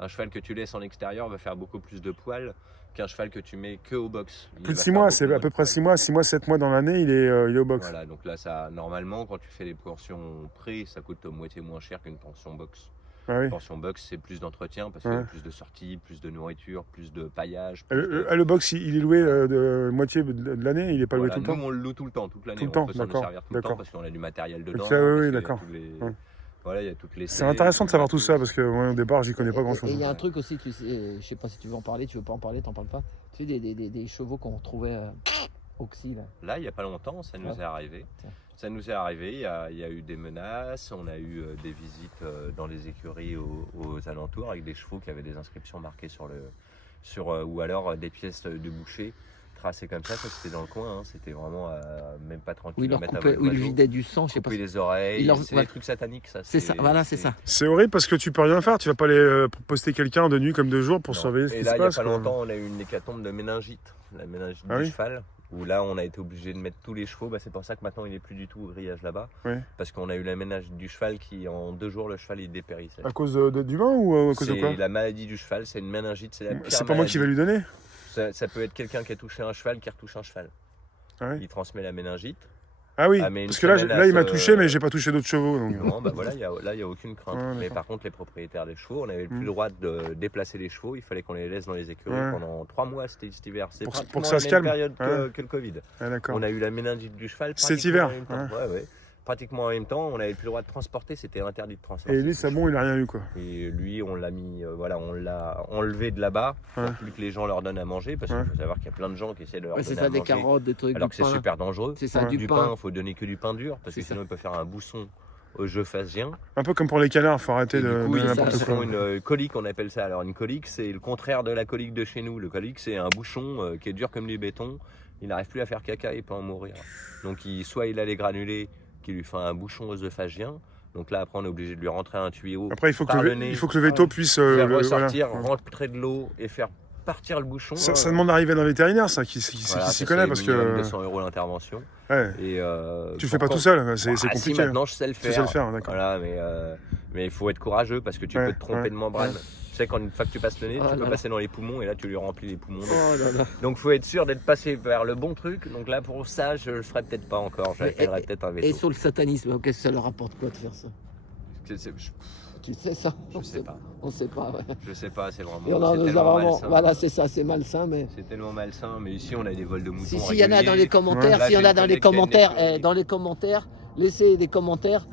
un cheval que tu laisses en extérieur va faire beaucoup plus de poil qu'un cheval que tu mets que au box. Plus de 6 mois, c'est à peu près 6 mois, 7 mois dans l'année, il est au box. Voilà, donc là, ça, normalement, quand tu fais des pensions pré, ça coûte moitié moins cher qu'une pension box. Ah oui. Une pension box, c'est plus d'entretien parce qu'il y a plus de sorties, plus de nourriture, plus de paillage. Le box, il est loué de moitié de l'année, il n'est pas loué tout le temps? Nous, on le loue tout le temps, toute l'année. Tout le temps, on peut s'en d'accord, servir tout le temps parce qu'on a du matériel dedans. Oui, d'accord. Voilà, il y a toutes les. C'est intéressant de savoir tout ça parce que moi, au départ, j'y connais pas grand-chose. Et il y a un truc aussi, tu sais, je sais pas si tu veux en parler, tu veux pas en parler, t'en parles pas. Tu sais, des chevaux qu'on retrouvait au Xy, là. Là, il n'y a pas longtemps, ça nous est arrivé. Ça nous est arrivé, il y a eu des menaces, on a eu des visites dans les écuries aux alentours avec des chevaux qui avaient des inscriptions marquées ou alors des pièces de boucher tracées comme ça c'était dans le coin, hein, c'était vraiment même pas 30 Où il leur km coupait, où il vidait du sang, je sais pas. Couper les oreilles, c'est voilà. des trucs sataniques ça. C'est ça, voilà, c'est ça. C'est horrible parce que tu peux rien faire, tu vas pas aller poster quelqu'un de nuit comme de jour pour Non. surveiller ce Et qui là, se il n'y a passe. pas quoi. longtemps, on a eu une hécatombe de méningite, la méningite Ah du oui cheval, où là, on a été obligé de mettre tous les chevaux. C'est pour ça que maintenant, il n'est plus du tout au grillage là-bas. Oui. Parce qu'on a eu la méningite du cheval qui, en 2 jours, le cheval, il dépérissait. À cause d'humain ou à cause de quoi? C'est la maladie du cheval, c'est une méningite, c'est la pire C'est pas moi qui vais lui donner? Ça peut être quelqu'un qui a touché un cheval qui retouche un cheval. Ah oui. Il transmet la méningite. Ah oui, mais parce que là il m'a touché, mais j'ai pas touché d'autres chevaux. Donc. Non, bah voilà, là, il n'y a aucune crainte. Ouais, mais d'accord. par contre, les propriétaires des chevaux, on n'avait plus le droit de déplacer les chevaux. Il fallait qu'on les laisse dans les écuries pendant 3 mois, c'était cet hiver. C'est Pour que ça se calme. la même période que le Covid. Ah, d'accord. On a eu la méningite du cheval. Cet hiver. Ouais. Pratiquement en même temps, on n'avait plus le droit de transporter, c'était interdit de transporter. Et lui, c'est bon, il a rien eu quoi. Et lui, on l'a mis, on l'a enlevé de là-bas, pour plus que les gens leur donnent à manger, parce qu'il faut savoir qu'il y a plein de gens qui essaient de leur donner c'est à ça, manger. des carottes, des trucs, alors du que c'est pain. super dangereux. C'est ça, du pain. Il faut donner que du pain dur, parce que sinon il peut faire un bousson au jeu phasien. Un peu comme pour les canards, faut arrêter Et de du coup, donner ils n'importe quoi. font une colique, on appelle ça. Alors une colique, c'est le contraire de la colique de chez nous. Le colique, c'est un bouchon qui est dur comme du béton. Il n'arrive plus à faire caca, il peut en mourir. Donc soit il a les granulés qui lui font un bouchon œsophagien. Donc là, après, on est obligé de lui rentrer un tuyau. Après, il faut que le veto puisse faire ressortir, rentrer de l'eau et faire partir le bouchon. Ça demande d'arriver d'un vétérinaire, ça, qui s'y connaît, parce que 200 € l'intervention. Ouais. Et tu le fais pas tout seul, c'est compliqué. Si, maintenant, je sais le faire. Tu sais le faire, d'accord. Voilà, mais il faut être courageux parce que tu peux te tromper de membrane. Tu sais, une fois que tu passes le nez, tu peux passer dans les poumons et là, tu lui remplis les poumons. Donc, il faut être sûr d'être passé vers le bon truc. Donc là, pour ça, je le ferai peut-être pas encore. J'appellerai peut-être un veto. Et sur le satanisme, qu'est-ce que ça leur apporte quoi de faire ça? Tu sais ça? Je sais pas. On sait pas, ouais. Je sais pas, c'est vraiment. Et on en nous a tellement vraiment. malsain. Voilà, c'est ça, c'est malsain, mais. C'est tellement malsain, mais ici on a des vols de moutons. Si, il y en a dans les commentaires, Là, s'il y en j'ai a une dans les collègue qui a une commentaires, écurie. dans les commentaires, laissez des commentaires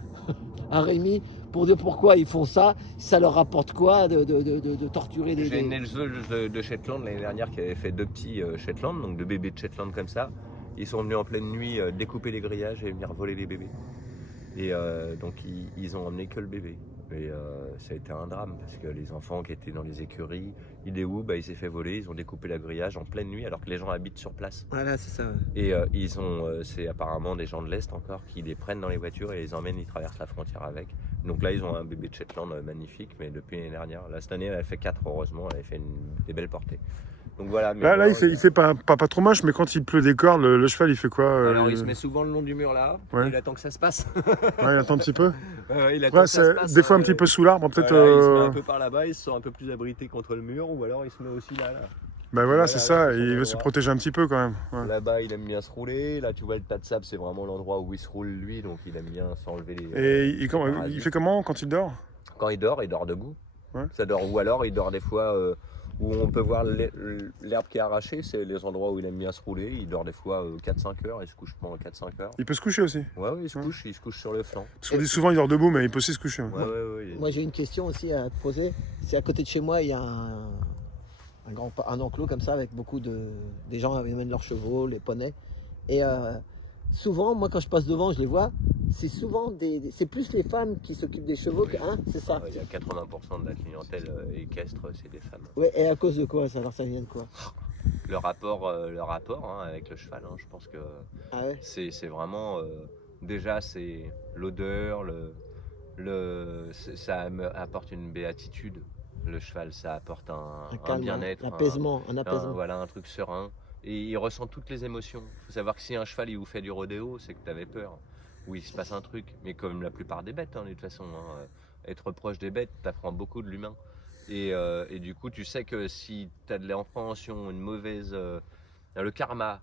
à Rémi pour dire pourquoi ils font ça, ça leur rapporte quoi de torturer des. J'ai une éleveuse de Shetland l'année dernière qui avait fait 2 petits Shetland, donc 2 bébés de Shetland comme ça. Ils sont venus en pleine nuit découper les grillages et venir voler les bébés. Et donc ils ont emmené que le bébé. Et ça a été un drame parce que les enfants qui étaient dans les écuries, il est où? Il s'est fait voler, ils ont découpé la grillage en pleine nuit alors que les gens habitent sur place. Voilà, c'est ça. Et c'est apparemment des gens de l'Est encore qui les prennent dans les voitures et les emmènent, ils traversent la frontière avec. Donc là ils ont un bébé de Shetland magnifique, mais depuis l'année dernière. Là cette année elle a fait 4 heureusement, elle a fait des belles portées. Donc voilà. Mais là il fait pas trop moche, mais quand il pleut des cordes, le cheval il fait quoi? Alors il se met souvent le long du mur là, il attend que ça se passe. Ouais, il attend un petit peu. Il attend que ça se passe. Des fois un petit peu sous l'arbre, peut-être. Voilà, il se met un peu par là-bas, il se sent un peu plus abrité contre le mur, ou alors il se met aussi là. Ben voilà, c'est ça, il veut se protéger un petit peu quand même. Ouais. Là-bas, il aime bien se rouler. Là, tu vois le tas de sable, c'est vraiment l'endroit où il se roule lui, donc il aime bien s'enlever les. Et il fait comment quand il dort? Quand il dort debout. Ouais. Ça dort, ou alors il dort des fois où on peut voir l'herbe qui est arrachée, c'est les endroits où il aime bien se rouler. Il dort des fois 4-5 heures, il se couche pendant 4-5 heures. Il peut se coucher aussi? Ouais, il se couche sur le flanc. Parce qu'on dit souvent il dort debout, mais il peut aussi se coucher. Ouais. Moi j'ai une question aussi à te poser. C'est à côté de chez moi, il y a un enclos comme ça avec beaucoup des gens qui amènent leurs chevaux, les poneys. Et souvent, moi quand je passe devant, je les vois. C'est souvent c'est plus les femmes qui s'occupent des chevaux que c'est ça. Il y a 80% de la clientèle équestre, c'est des femmes. Ouais, et à cause de quoi ça? Alors ça vient de quoi? le rapport hein, avec le cheval. Hein. Je pense que Ah ouais. c'est vraiment déjà c'est l'odeur, ça me apporte une béatitude. Le cheval, ça apporte un calme, bien-être, un apaisement, un apaisement. voilà, un truc serein. Et il ressent toutes les émotions. Il faut savoir que si un cheval il vous fait du rodéo, c'est que tu avais peur, ou il se passe un truc. Mais comme la plupart des bêtes, hein, de toute façon, hein, être proche des bêtes, t'apprends beaucoup de l'humain. Et du coup, tu sais que si tu as de l'incompréhension, une mauvaise, le karma,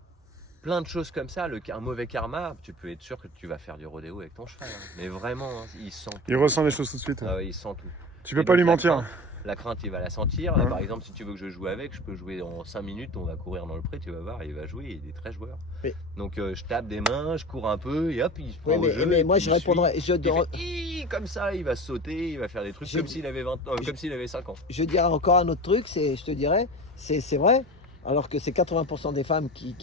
plein de choses comme ça, un mauvais karma, tu peux être sûr que tu vas faire du rodéo avec ton cheval. Hein. Mais vraiment, hein, il sent tout. Il ressent les choses tout de suite. Ah ouais, il sent tout. Tu peux Et pas donc, lui mentir. La crainte, il va la sentir. Ouais. Par exemple, si tu veux que je joue avec, je peux jouer en 5 minutes, on va courir dans le pré, tu vas voir, il va jouer, il est très joueur. Mais- Donc je tape des mains, je cours un peu, et hop, il se prend Ouais, au jeu. mais et moi puis je il répondrai. suit. Il fait, comme ça, il va sauter, il va faire des trucs Je- comme s'il avait 20 comme s'il avait 5 ans. Je dirais encore un autre truc, je te dirais, c'est vrai, alors que c'est 80% des femmes qui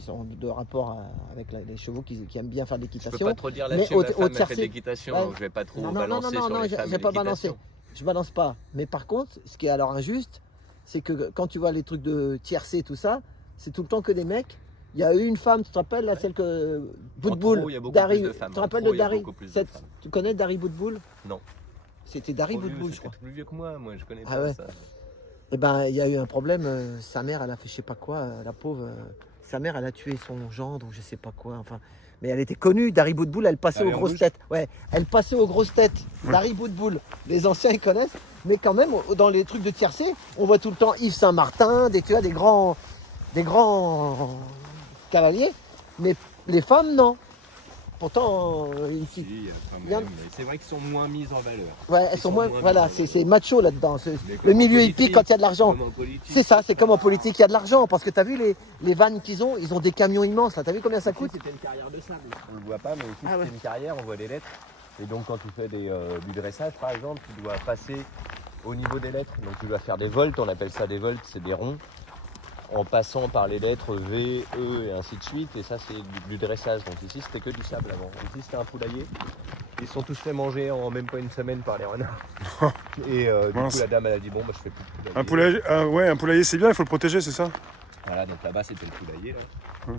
sont de rapport avec les chevaux, qui aiment bien faire de Je peux l'équitation. pas trop dire Mais là-dessus, au- ma femme au a fait tiercé- de l'équitation, Ouais. donc je vais pas trop Non, balancer sur les femmes j'ai et pas balancé. l'équitation. Je balance pas. Mais par contre, ce qui est alors injuste, c'est que quand tu vois les trucs de tiercé, tout ça, c'est tout le temps que des mecs. Il y a eu une femme, tu te rappelles, là, celle que. trop, Boutboul, il y a beaucoup Dari. plus de femmes. Tu te En rappelles trop, de il y a Dari beaucoup plus de femmes. Tu connais Dari Boutboul? Non. C'était Dari Trop vieux, Boutboul, je c'était crois. plus vieux que moi je connais Ah pas ouais. ça. Eh ben, il y a eu un problème. Sa mère, elle a fait je sais pas quoi. La pauvre. Sa mère, elle a tué son gendre ou je sais pas quoi. Enfin, mais elle était connue. Dari Boutboul, elle passait Dari aux en grosses rouge têtes. Ouais, elle passait aux grosses têtes. Ouais. Dari Boutboul. Les anciens, ils connaissent. Mais quand même, dans les trucs de tiercé, on voit tout le temps Yves Saint-Martin, tu vois, des grands cavaliers. Mais les femmes, non. Pourtant, une petite. Si, quand Bien. même, mais c'est vrai qu'ils sont moins mis en valeur. Ouais, elles Ils sont sont moins. moins Voilà, bien. c'est macho là-dedans. Mais Le comme en milieu politique, hippique, quand il y a de l'argent. Comme en politique. C'est ça, c'est comme en politique, il y a de l'argent. Parce que tu as vu les vannes qu'ils ont, ils ont des camions immenses. Là, tu as vu combien ça coûte? C'était une carrière de sable. On le voit pas, mais ici, Ah ouais. c'est une carrière, on voit les lettres. Et donc, quand tu fais du dressage, par exemple, tu dois passer au niveau des lettres. Donc, tu dois faire des volts, on appelle ça des volts, c'est des ronds, en passant par les lettres V, E et ainsi de suite. Et ça, c'est du dressage. Donc, ici, c'était que du sable avant. Ici, c'était un poulailler. Ils se sont tous fait manger en même pas une semaine par les renards. Et du Mince. coup, la dame, elle a dit bon, bah, je fais plus de poulailler. Un poulailler c'est bien, il faut le protéger, c'est ça? Voilà, donc là-bas c'était le poulailler. Là. Ouais.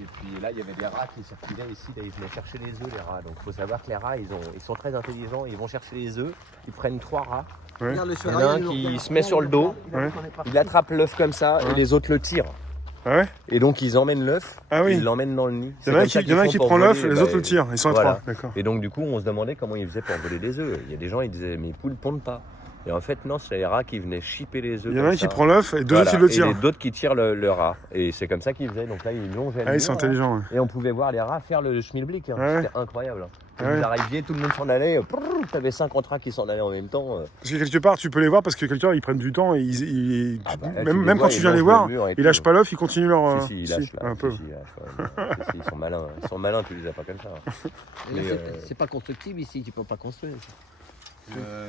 Et puis là, il y avait des rats qui circulaient ici, là, ils venaient chercher les œufs, les rats. Donc il faut savoir que les rats, ils sont très intelligents, ils vont chercher les œufs, ils prennent 3 rats, Ouais. Regarde le Il y en cheval, a un il qui regarde. se met sur le dos. Ouais. il attrape l'œuf comme ça et Ouais. les autres le tirent. Ah ouais? Et donc ils emmènent l'œuf, Ah oui. ils l'emmènent dans le nid. Il y en a un qui prend l'œuf et les autres le tirent. Ils sont à voilà. 3, d'accord. Et donc du coup, on se demandait comment ils faisaient pour voler des œufs. Il y a des gens, ils disaient, mais les poules pondent pas. Et en fait, non, c'est les rats qui venaient chipper les œufs. Il y en a comme un qui ça. prend l'œuf et deux Voilà. autres qui le Et tirent. d'autres qui tirent le rat. Et c'est comme ça qu'ils faisaient. Donc là, ils longeaient le Ah, ils sont mur, là. intelligents. Ouais. Et on pouvait voir les rats faire le schmilblick. Hein. Ah ouais. C'était incroyable. Hein. Ah ouais. Vous arriviez, tout le monde s'en allait. T'avais 50 rats qui s'en allaient en même temps. Parce que quelque part, tu peux les voir parce que quelque part, ils prennent du temps et Ah bah, là, tu même les quand vois, tu ils viens les longent voir, le mur et ils tout. lâchent pas l'œuf, ils continuent leur. Si, ils lâchent là. un peu. Si, ils lâchent, ouais. Si, ils sont malins. Ils sont malins, tu les as pas comme ça. Là, Mais, c'est pas constructible ici, tu peux pas construire.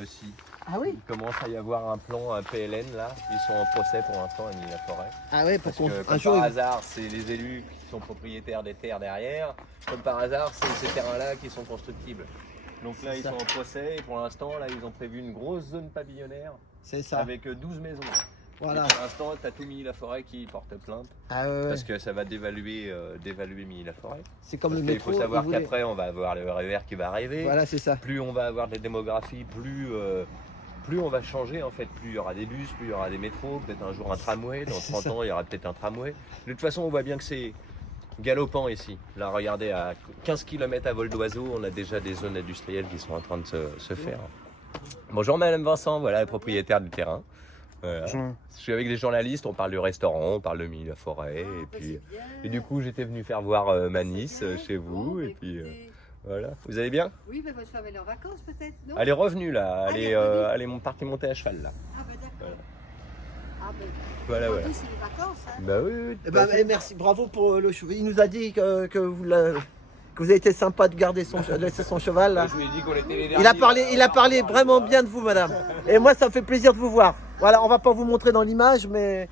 Si. Ah oui? Il commence à y avoir un plan, un PLN là. Ils sont en procès pour l'instant à Mille-la-Forêt. Ah ouais, pour Parce que un comme jour. par hasard, c'est les élus qui sont propriétaires des terres derrière. Comme par hasard, c'est ces terrains-là qui sont constructibles. Donc là, C'est ils ça. sont en procès et pour l'instant, là, ils ont prévu une grosse zone pavillonnaire C'est ça. avec 12 maisons. Voilà. Et pour l'instant, t'as tout Mille-la-Forêt qui porte plainte Ah ouais, ouais. parce que ça va dévaluer Mille-la-Forêt. C'est comme le Parce qu'il métro. faut savoir vous voulez. qu'après, on va avoir le RER qui va arriver. Voilà, c'est ça. Plus on va avoir des démographies, plus on va changer en fait. Plus il y aura des bus, plus il y aura des métros, peut-être un jour un tramway. Dans C'est 30 ça. ans, il y aura peut-être un tramway. De toute façon, on voit bien que c'est galopant ici. Là, regardez, à 15 km à vol d'oiseau, on a déjà des zones industrielles qui sont en train de se faire. Bonjour Madame Vincent, voilà le propriétaire du terrain. Voilà. Je suis avec des journalistes, on parle du restaurant, on parle de Mille-la-Forêt. Et du coup, j'étais venu faire voir ma nièce chez vous. Et puis voilà. Vous allez bien? Oui, mais votre femme elle est en vacances peut-être, non? Elle est revenue là, elle est revenue. elle est partie monter à cheval là. Ah ben d'accord. Voilà. Ah ben, Voilà, voilà. aujourd'hui c'est les vacances, hein. Bah oui, oui. Eh ben, merci, bravo pour le cheval. Il nous a dit que vous avez été sympa de garder de laisser son cheval là. Je lui ai dit qu'on était les Il a parlé vraiment bien de vous, madame. Et moi, ça me fait plaisir de vous voir. Voilà, on va pas vous montrer dans l'image, mais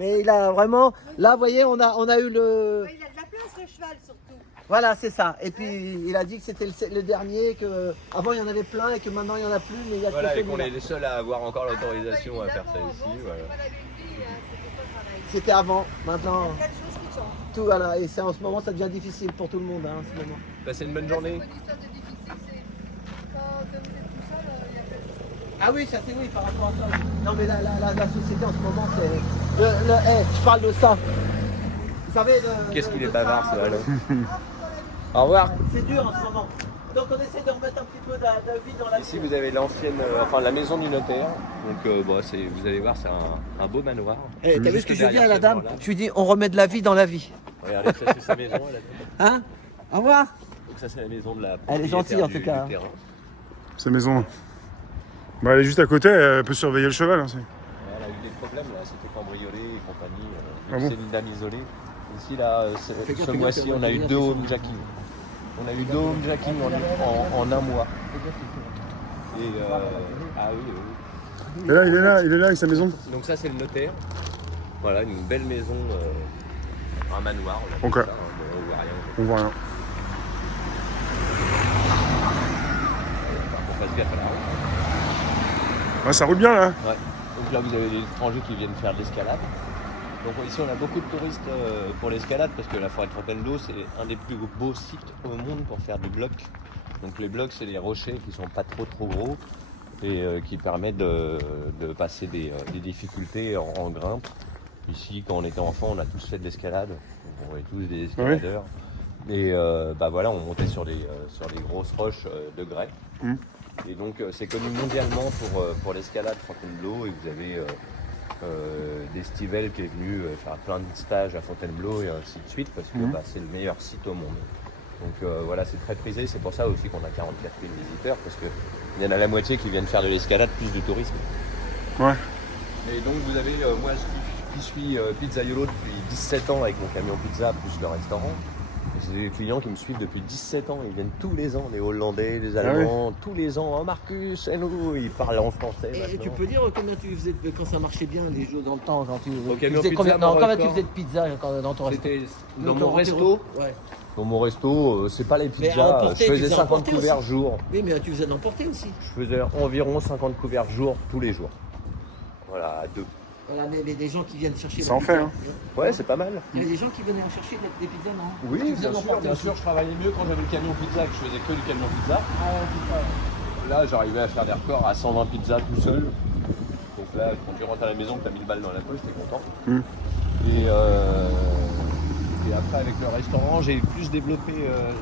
il a vraiment. Là, vous voyez, on a eu le. Ouais, il a de la place le cheval surtout. Voilà, c'est ça. Et puis il a dit que c'était le dernier, que avant il y en avait plein et que maintenant il n'y en a plus, mais il y a Voilà, que et qu'on celui-là. est les seuls à avoir encore l'autorisation à faire ça ici. Voilà. C'était avant, maintenant Quelque chose qui change. tout voilà. Et c'est en ce moment ça devient difficile pour tout le monde hein, en ce moment. Passez une bonne journée. Une histoire de difficile, c'est quand vous êtes tout seul, il y a quelque chose. Ah oui, ça c'est oui par rapport à ça. Non mais la société en ce moment c'est. Je parle de ça. Vous savez Qu'est-ce qu'il est de bavard, ça, ce Alain. Au revoir. C'est dur en ce moment. Donc on essaie de remettre un petit peu de vie dans la Ici vie. vous avez l'ancienne, enfin la maison du notaire. Donc bon, vous allez voir, c'est un beau manoir. Eh, t'as vu ce que je dis à la Derrière dame? ce mur-là. Je lui dis on remet de la vie dans la vie. Regardez, ça c'est sa maison. Elle a... Hein? Au revoir. Donc ça c'est la maison de la Elle est gentille, propriétaire en tout cas. du terrain. Sa maison. Bah, elle est juste à côté, elle peut surveiller le cheval. Hein, Elle a eu des problèmes là, c'était cambriolé et compagnie. Ah bon C'est une dame isolée. Ici là, Fais gaffe, ce fais mois-ci gaffe, on a fais eu gaffe, 2 fais gaffe. homejacking. On a eu 2 homejacking en un mois. Et ah oui, oui. Et là, il est là avec sa maison. Donc ça c'est le notaire. Voilà, une belle maison, un manoir. On Ok. appelle ça, hein, on voit rien. On voit rien. On fasse gaffe à la route. Ah, ça roule bien là. Ouais. Donc là vous avez des étrangers qui viennent faire de l'escalade. Donc ici on a beaucoup de touristes pour l'escalade parce que la forêt de Fontainebleau c'est un des plus beaux sites au monde pour faire du bloc. Donc les blocs c'est les rochers qui sont pas trop gros et qui permettent de passer des difficultés en grimpe. Ici quand on était enfant on a tous fait de l'escalade, on est tous des escaladeurs. Et bah voilà on montait sur des grosses roches de grès. Mmh. Et donc c'est connu mondialement pour l'escalade Fontainebleau et vous avez des Stivell qui est venu faire plein de stages à Fontainebleau et ainsi de suite parce que bah, c'est le meilleur site au monde. Donc voilà, c'est très prisé, c'est pour ça aussi qu'on a 44 000 visiteurs parce qu'il y en a la moitié qui viennent faire de l'escalade plus du tourisme. Ouais. Et donc vous avez, moi qui suis pizzaiolo depuis 17 ans avec mon camion pizza plus le restaurant, j'ai des clients qui me suivent depuis 17 ans, ils viennent tous les ans, les Hollandais, les Allemands, tous les ans, oh Marcus, et nous, ils parlent en français Et maintenant. tu peux dire combien tu faisais quand ça marchait bien les jours dans le temps quand tu camion faisais pizza, combien, mon combien tu record. faisais de pizza dans ton resto? C'était dans Donc, mon resto. Ouais. Dans mon resto, c'est pas les à pizzas, emporter, je tu faisais faisais 50 emporter couverts aussi. jour. Oui, mais tu faisais de l'emporter aussi. Je faisais environ 50 couverts jour, tous les jours. Voilà, à 2. Voilà, mais des gens qui viennent chercher. Ça des en fait, pizzas. hein. Ouais, c'est pas mal. Il y a des gens qui venaient chercher des pizzas, non? Oui, Tu faisais bien sûr, l'emporter bien aussi. sûr, je travaillais mieux quand j'avais le camion pizza, que je faisais que du camion pizza. Ah ouais, c'est ça. Là, j'arrivais à faire des records à 120 pizzas tout seul. Donc là, quand tu rentres à la maison, que tu as 1000 balles dans la poche, t'es content. Mm. Et après, avec le restaurant, j'ai plus développé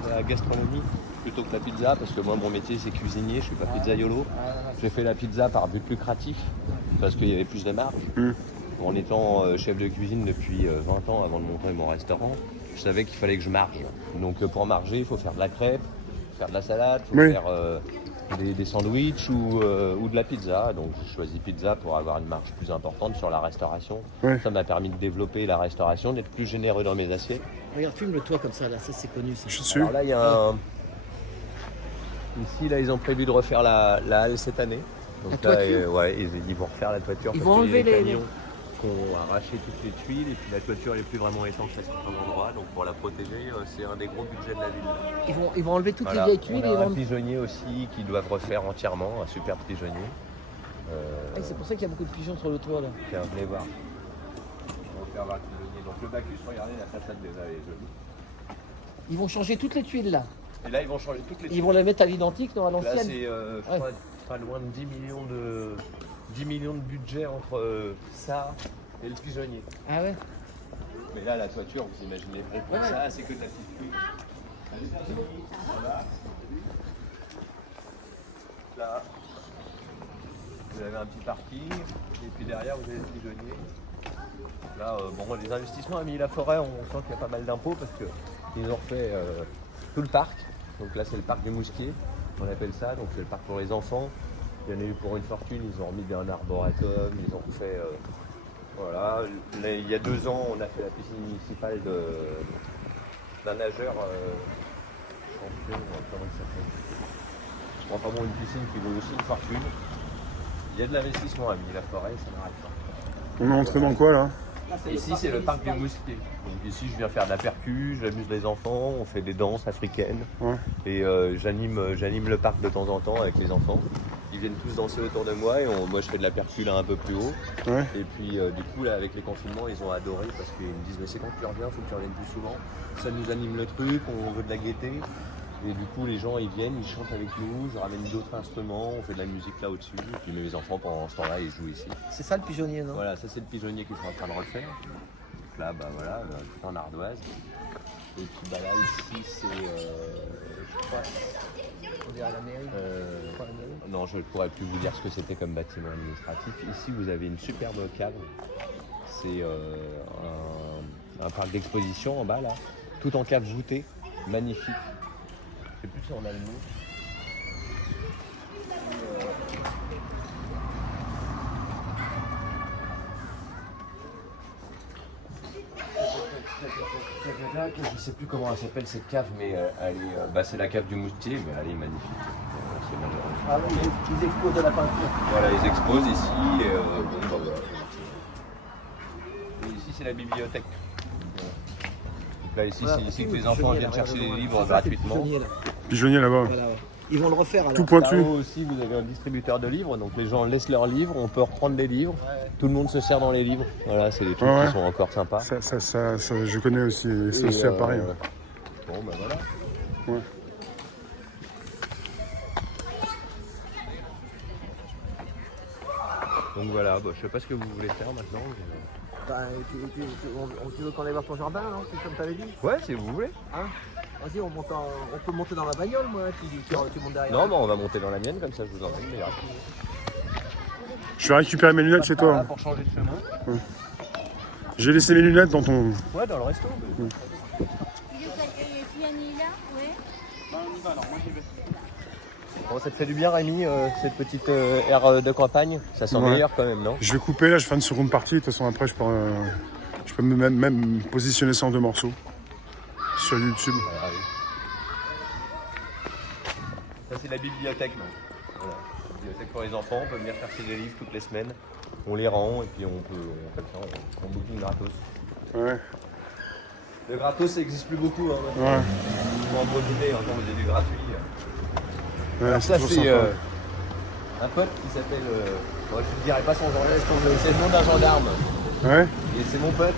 la gastronomie plutôt que la pizza, parce que moi, mon métier, c'est cuisinier, je suis pas pizzaiolo. J'ai fait la pizza par but lucratif, parce qu'il y avait plus de marge. Mm. En étant chef de cuisine depuis 20 ans avant de monter mon restaurant, je savais qu'il fallait que je marge. Donc pour marger, il faut faire de la crêpe, faire de la salade, il faut Oui. faire des sandwichs ou de la pizza. Donc j'ai choisi pizza pour avoir une marge plus importante sur la restauration. Ouais. Ça m'a permis de développer la restauration, d'être plus généreux dans mes assiettes. Regarde, filme le toit comme ça, là, ça c'est connu. Ça. Je suis dessus. Alors là, il y a un... Ici, là, ils ont prévu de refaire la halle cette année. Donc La là, toiture ouais, ils vont refaire la toiture Ils parce vont qu'il y a enlever des les- camions qui ont arraché toutes les tuiles et puis la toiture n'est plus vraiment étanche à certains endroits. Donc pour la protéger, c'est un des gros budgets de la ville. Ils vont enlever toutes Voilà. les vieilles tuiles On et a ils un vont. pigeonnier aussi qu'ils doivent refaire entièrement, un super pigeonnier. Et c'est pour ça qu'il y a beaucoup de pigeons sur le toit là. Tiens, venez voir. On va faire voir le pigeonnier. Donc le Bacchus, regardez la façade déjà est jolie. Ils vont changer toutes les tuiles là. Et là, ils vont changer toutes les Ils vont les mettre à l'identique, non, à Là, l'ancienne. c'est, je crois, pas loin de 10 millions de budget entre ça et le pigeonnier. Ah ouais. Mais là, la toiture, vous imaginez, pour Ouais. ça, c'est que de la petite pluie. Allez, voilà. Là, vous avez un petit parking, et puis derrière, vous avez le pigeonnier. Là, bon, les investissements à Milly-la-Forêt, on sent qu'il y a pas mal d'impôts parce qu'ils ont refait tout le parc. Donc là, c'est le parc des Mousquiers, on appelle ça. Donc c'est le parc pour les enfants. Il y en a eu pour une fortune, ils ont remis un arboretum, ils ont refait. Voilà. Là, il y a 2 ans, on a fait la piscine municipale d'un nageur champion, comment il s'appelle. Enfin bon, une piscine qui vaut aussi une fortune. Il y a de l'investissement à Milly-la-Forêt, ça n'arrête pas. On est entré dans quoi là? Ici, c'est le parc du Mousquet. Donc ici, je viens faire de la percu, j'amuse les enfants, on fait des danses africaines. Ouais. Et j'anime le parc de temps en temps avec les enfants. Ils viennent tous danser autour de moi et moi, je fais de la percu là un peu plus haut. Ouais. Et puis, du coup, là, avec les confinements, ils ont adoré parce qu'ils me disent, mais c'est quand tu reviens, il faut que tu reviennes plus souvent. Ça nous anime le truc, on veut de la gaieté. Et du coup, les gens, ils viennent, ils chantent avec nous, je ramène d'autres instruments, on fait de la musique là au-dessus. Et puis mes enfants, pendant ce temps-là, ils jouent ici. C'est ça le pigeonnier, non? Voilà, ça c'est le pigeonnier qui sont en train de refaire. Donc là, bah voilà, tout en ardoise. Et puis bah là, ici, c'est, je crois, On dirait la mairie. non, je ne pourrais plus vous dire ce que c'était comme bâtiment administratif. Ici, vous avez une superbe cave. C'est un parc d'exposition en bas, là, tout en cave voûtée, magnifique. Je sais plus si on a le mot. Je sais plus comment elle s'appelle cette cave, mais elle est, c'est la cave du Moutier, mais elle est magnifique. C'est magnifique. Ah oui, ils exposent de la peinture. Voilà, ils exposent ici. Et, voilà. Et ici, c'est la bibliothèque. Donc là, ici, Voilà, c'est ici que le les enfants pigeonnier, viennent là, chercher regarde, des livres ça, c'est le gratuitement. pigeonnier, là. Pigeonnier là-bas. Voilà, ouais. Ils vont le refaire alors. Tout pointu. Là-haut aussi, vous avez un distributeur de livres, donc les gens laissent leurs livres, on peut reprendre des livres. Tout le monde se sert dans les livres. Voilà, c'est des trucs Ouais. qui sont encore sympas. Ça, je connais aussi. C'est aussi à Paris. Ouais. Bon, bah voilà. Ouais. Donc voilà, bah, je sais pas ce que vous voulez faire maintenant. Bah, tu veux qu'on aille voir ton jardin, non? C'est comme t'avais dit. Ouais, si vous voulez. Hein? Vas-y, on peut monter dans la bagnole, moi, tu montes derrière. Non, bah, on va monter dans la mienne, comme ça je vous emmène. Mais Je vais récupérer mes lunettes chez toi. pour changer de chemin. J'ai laissé mes lunettes dans ton. Ouais, dans le resto. Bon, ça te fait du bien, Rémi, cette petite aire de campagne? Ça sent Ouais. meilleur quand même, non? Je vais couper là, je fais une seconde partie. De toute façon, après, je peux même positionner ça en 2 morceaux sur YouTube. Ah, oui. Ça, c'est la bibliothèque, non? Voilà. Bibliothèque pour les enfants, on peut venir chercher des livres toutes les semaines. On les rend et puis on booking gratos. Ouais. Le gratos, ça n'existe plus beaucoup. Hein, Ouais. faut en profiter, quand vous avez du gratuit. Ouais, Alors ça, toujours c'est sympa. un pote qui s'appelle... je ne dirai pas son gendarme, c'est le nom d'un gendarme. Ouais. Et c'est mon pote.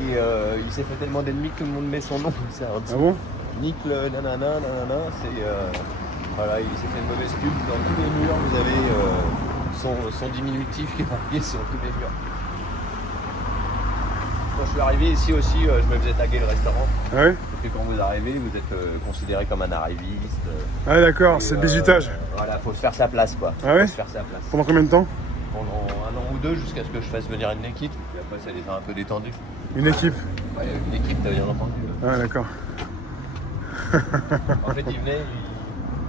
Et il s'est fait tellement d'ennemis que tout le monde met son nom. C'est un Ah bon? Nick le nanana, c'est... voilà, il s'est fait une mauvaise pub. Dans tous les murs, vous avez son diminutif qui est marqué sur tous les murs. Quand je suis arrivé ici aussi, je me faisais taguer le restaurant. Ouais. Parce que quand vous arrivez, vous êtes considéré comme un arriviste. Ah d'accord, Et, c'est le bizutage. Voilà, faut se faire sa place, quoi. Ah ouais? Faut se faire sa place. Pendant combien de temps? Pendant 1 an ou 2, jusqu'à ce que je fasse venir une équipe. Puis après, ça les a un peu détendus. Une équipe. Ouais, une équipe, t'as bien entendu. Ah d'accord. En fait, ils venaient,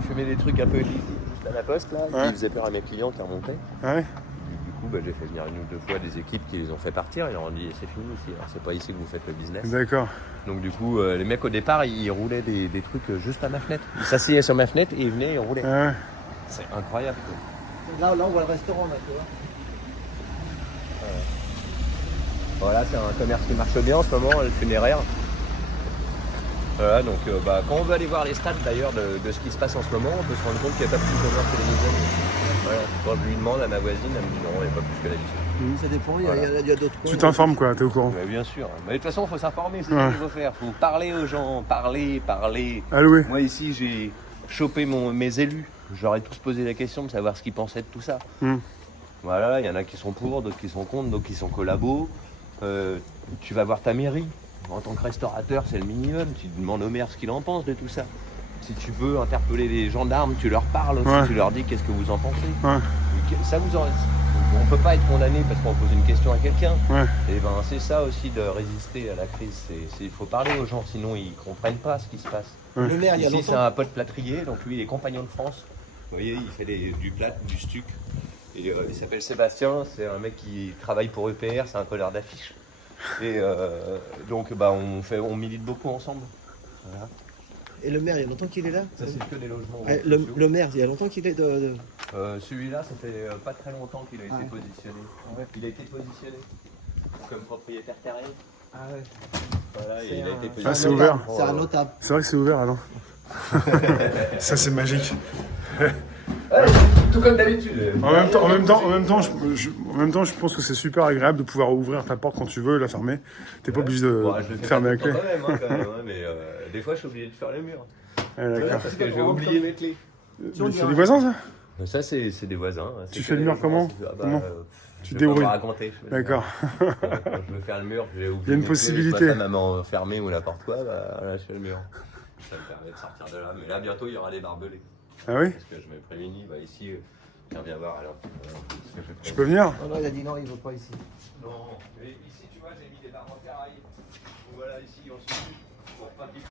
ils fumaient des trucs un peu illicite à la poste, là. Ouais. Ils faisaient peur à mes clients qui remontaient. Ouais. Du coup, j'ai fait venir 1 ou 2 fois des équipes qui les ont fait partir. Ils leur ont dit, c'est fini ici, alors c'est pas ici que vous faites le business. D'accord. Donc du coup, les mecs au départ, ils roulaient des trucs juste à ma fenêtre. Ils s'asseyaient sur ma fenêtre et ils venaient et ils roulaient. Ouais. C'est incroyable, quoi. Là, on voit le restaurant, là, tu vois. Voilà, c'est un commerce qui marche bien en ce moment, le funéraire. Voilà, donc quand on veut aller voir les stats d'ailleurs de ce qui se passe en ce moment, on peut se rendre compte qu'il n'y a pas plus de commerce que les museums. Voilà. Quand je lui demande à ma voisine, elle me dit non, il n'y a pas plus que d'habitude. Ça dépend, Voilà. il y a d'autres Tu coins. t'informes quoi, t'es au courant. Mais bien sûr. Mais de toute façon, il faut s'informer, c'est Ouais. ce qu'il faut faire. Il faut parler aux gens, parler. Alloué. Moi ici, j'ai chopé mes élus. Je leur ai tous posé la question de savoir ce qu'ils pensaient de tout ça. Voilà, il y en a qui sont pour, d'autres qui sont contre, d'autres qui sont collabos. Tu vas voir ta mairie. En tant que restaurateur, c'est le minimum. Tu demandes au maire ce qu'il en pense de tout ça. Si tu veux interpeller les gendarmes, tu leur parles aussi, Ouais. tu leur dis qu'est-ce que vous en pensez. Ouais. Ça vous en... On peut pas être condamné parce qu'on pose une question à quelqu'un. Ouais. Et ben c'est ça aussi de résister à la crise. Il faut parler aux gens, sinon ils comprennent pas ce qui se passe. Ouais. Le maire, il y a Ici c'est longtemps. un pote plâtrier, donc lui il est compagnon de France. Vous voyez, il fait du plâtre, du stuc. Et il s'appelle Sébastien, c'est un mec qui travaille pour EPR, c'est un colleur d'affiches. Et donc on milite beaucoup ensemble. Voilà. Et le maire, il y a longtemps qu'il est là. Ça c'est que des logements. Ouais, sociaux. le maire, il y a longtemps qu'il est Celui-là, ça fait pas très longtemps qu'il a été Ouais. positionné. Il a été positionné. comme propriétaire terrien. Ah ouais. Voilà, C'est il a un- été Ah, c'est un ouvert. notable, C'est un notable. C'est vrai que c'est ouvert, alors. Ça, c'est magique. Tout comme d'habitude. En même temps, je pense que c'est super agréable de pouvoir ouvrir ta porte quand tu veux, la fermer. T'es pas obligé de Bon, je le fais fermer pas la tout le clé. temps quand même, hein, mais des fois je suis obligé de faire le mur. Ah, d'accord. Parce que j'ai oublié mes clés. C'est des voisins, ça? Ça, c'est des voisins. hein. Tu C'est fais le que mur des comment? gens, c'est- Comment je Tu vais te débrouilles. pas vous raconter. D'accord. Quand je veux faire le mur, j'ai oublié. Il y a une mes clés, possibilité. Ma femme m'a enfermé ou n'importe quoi, bah là je fais le mur. Ça me permet de sortir de là. Mais là, bientôt, il y aura des barbelés. Ah oui? Parce que je me prémunis. Bah, ici, tiens, viens voir alors. Je peux venir? Non, non, il a dit non, il veut pas ici. Non, mais ici, tu vois, j'ai mis des barres en ferraille. Donc voilà, ici, on se tue pour pas piquer.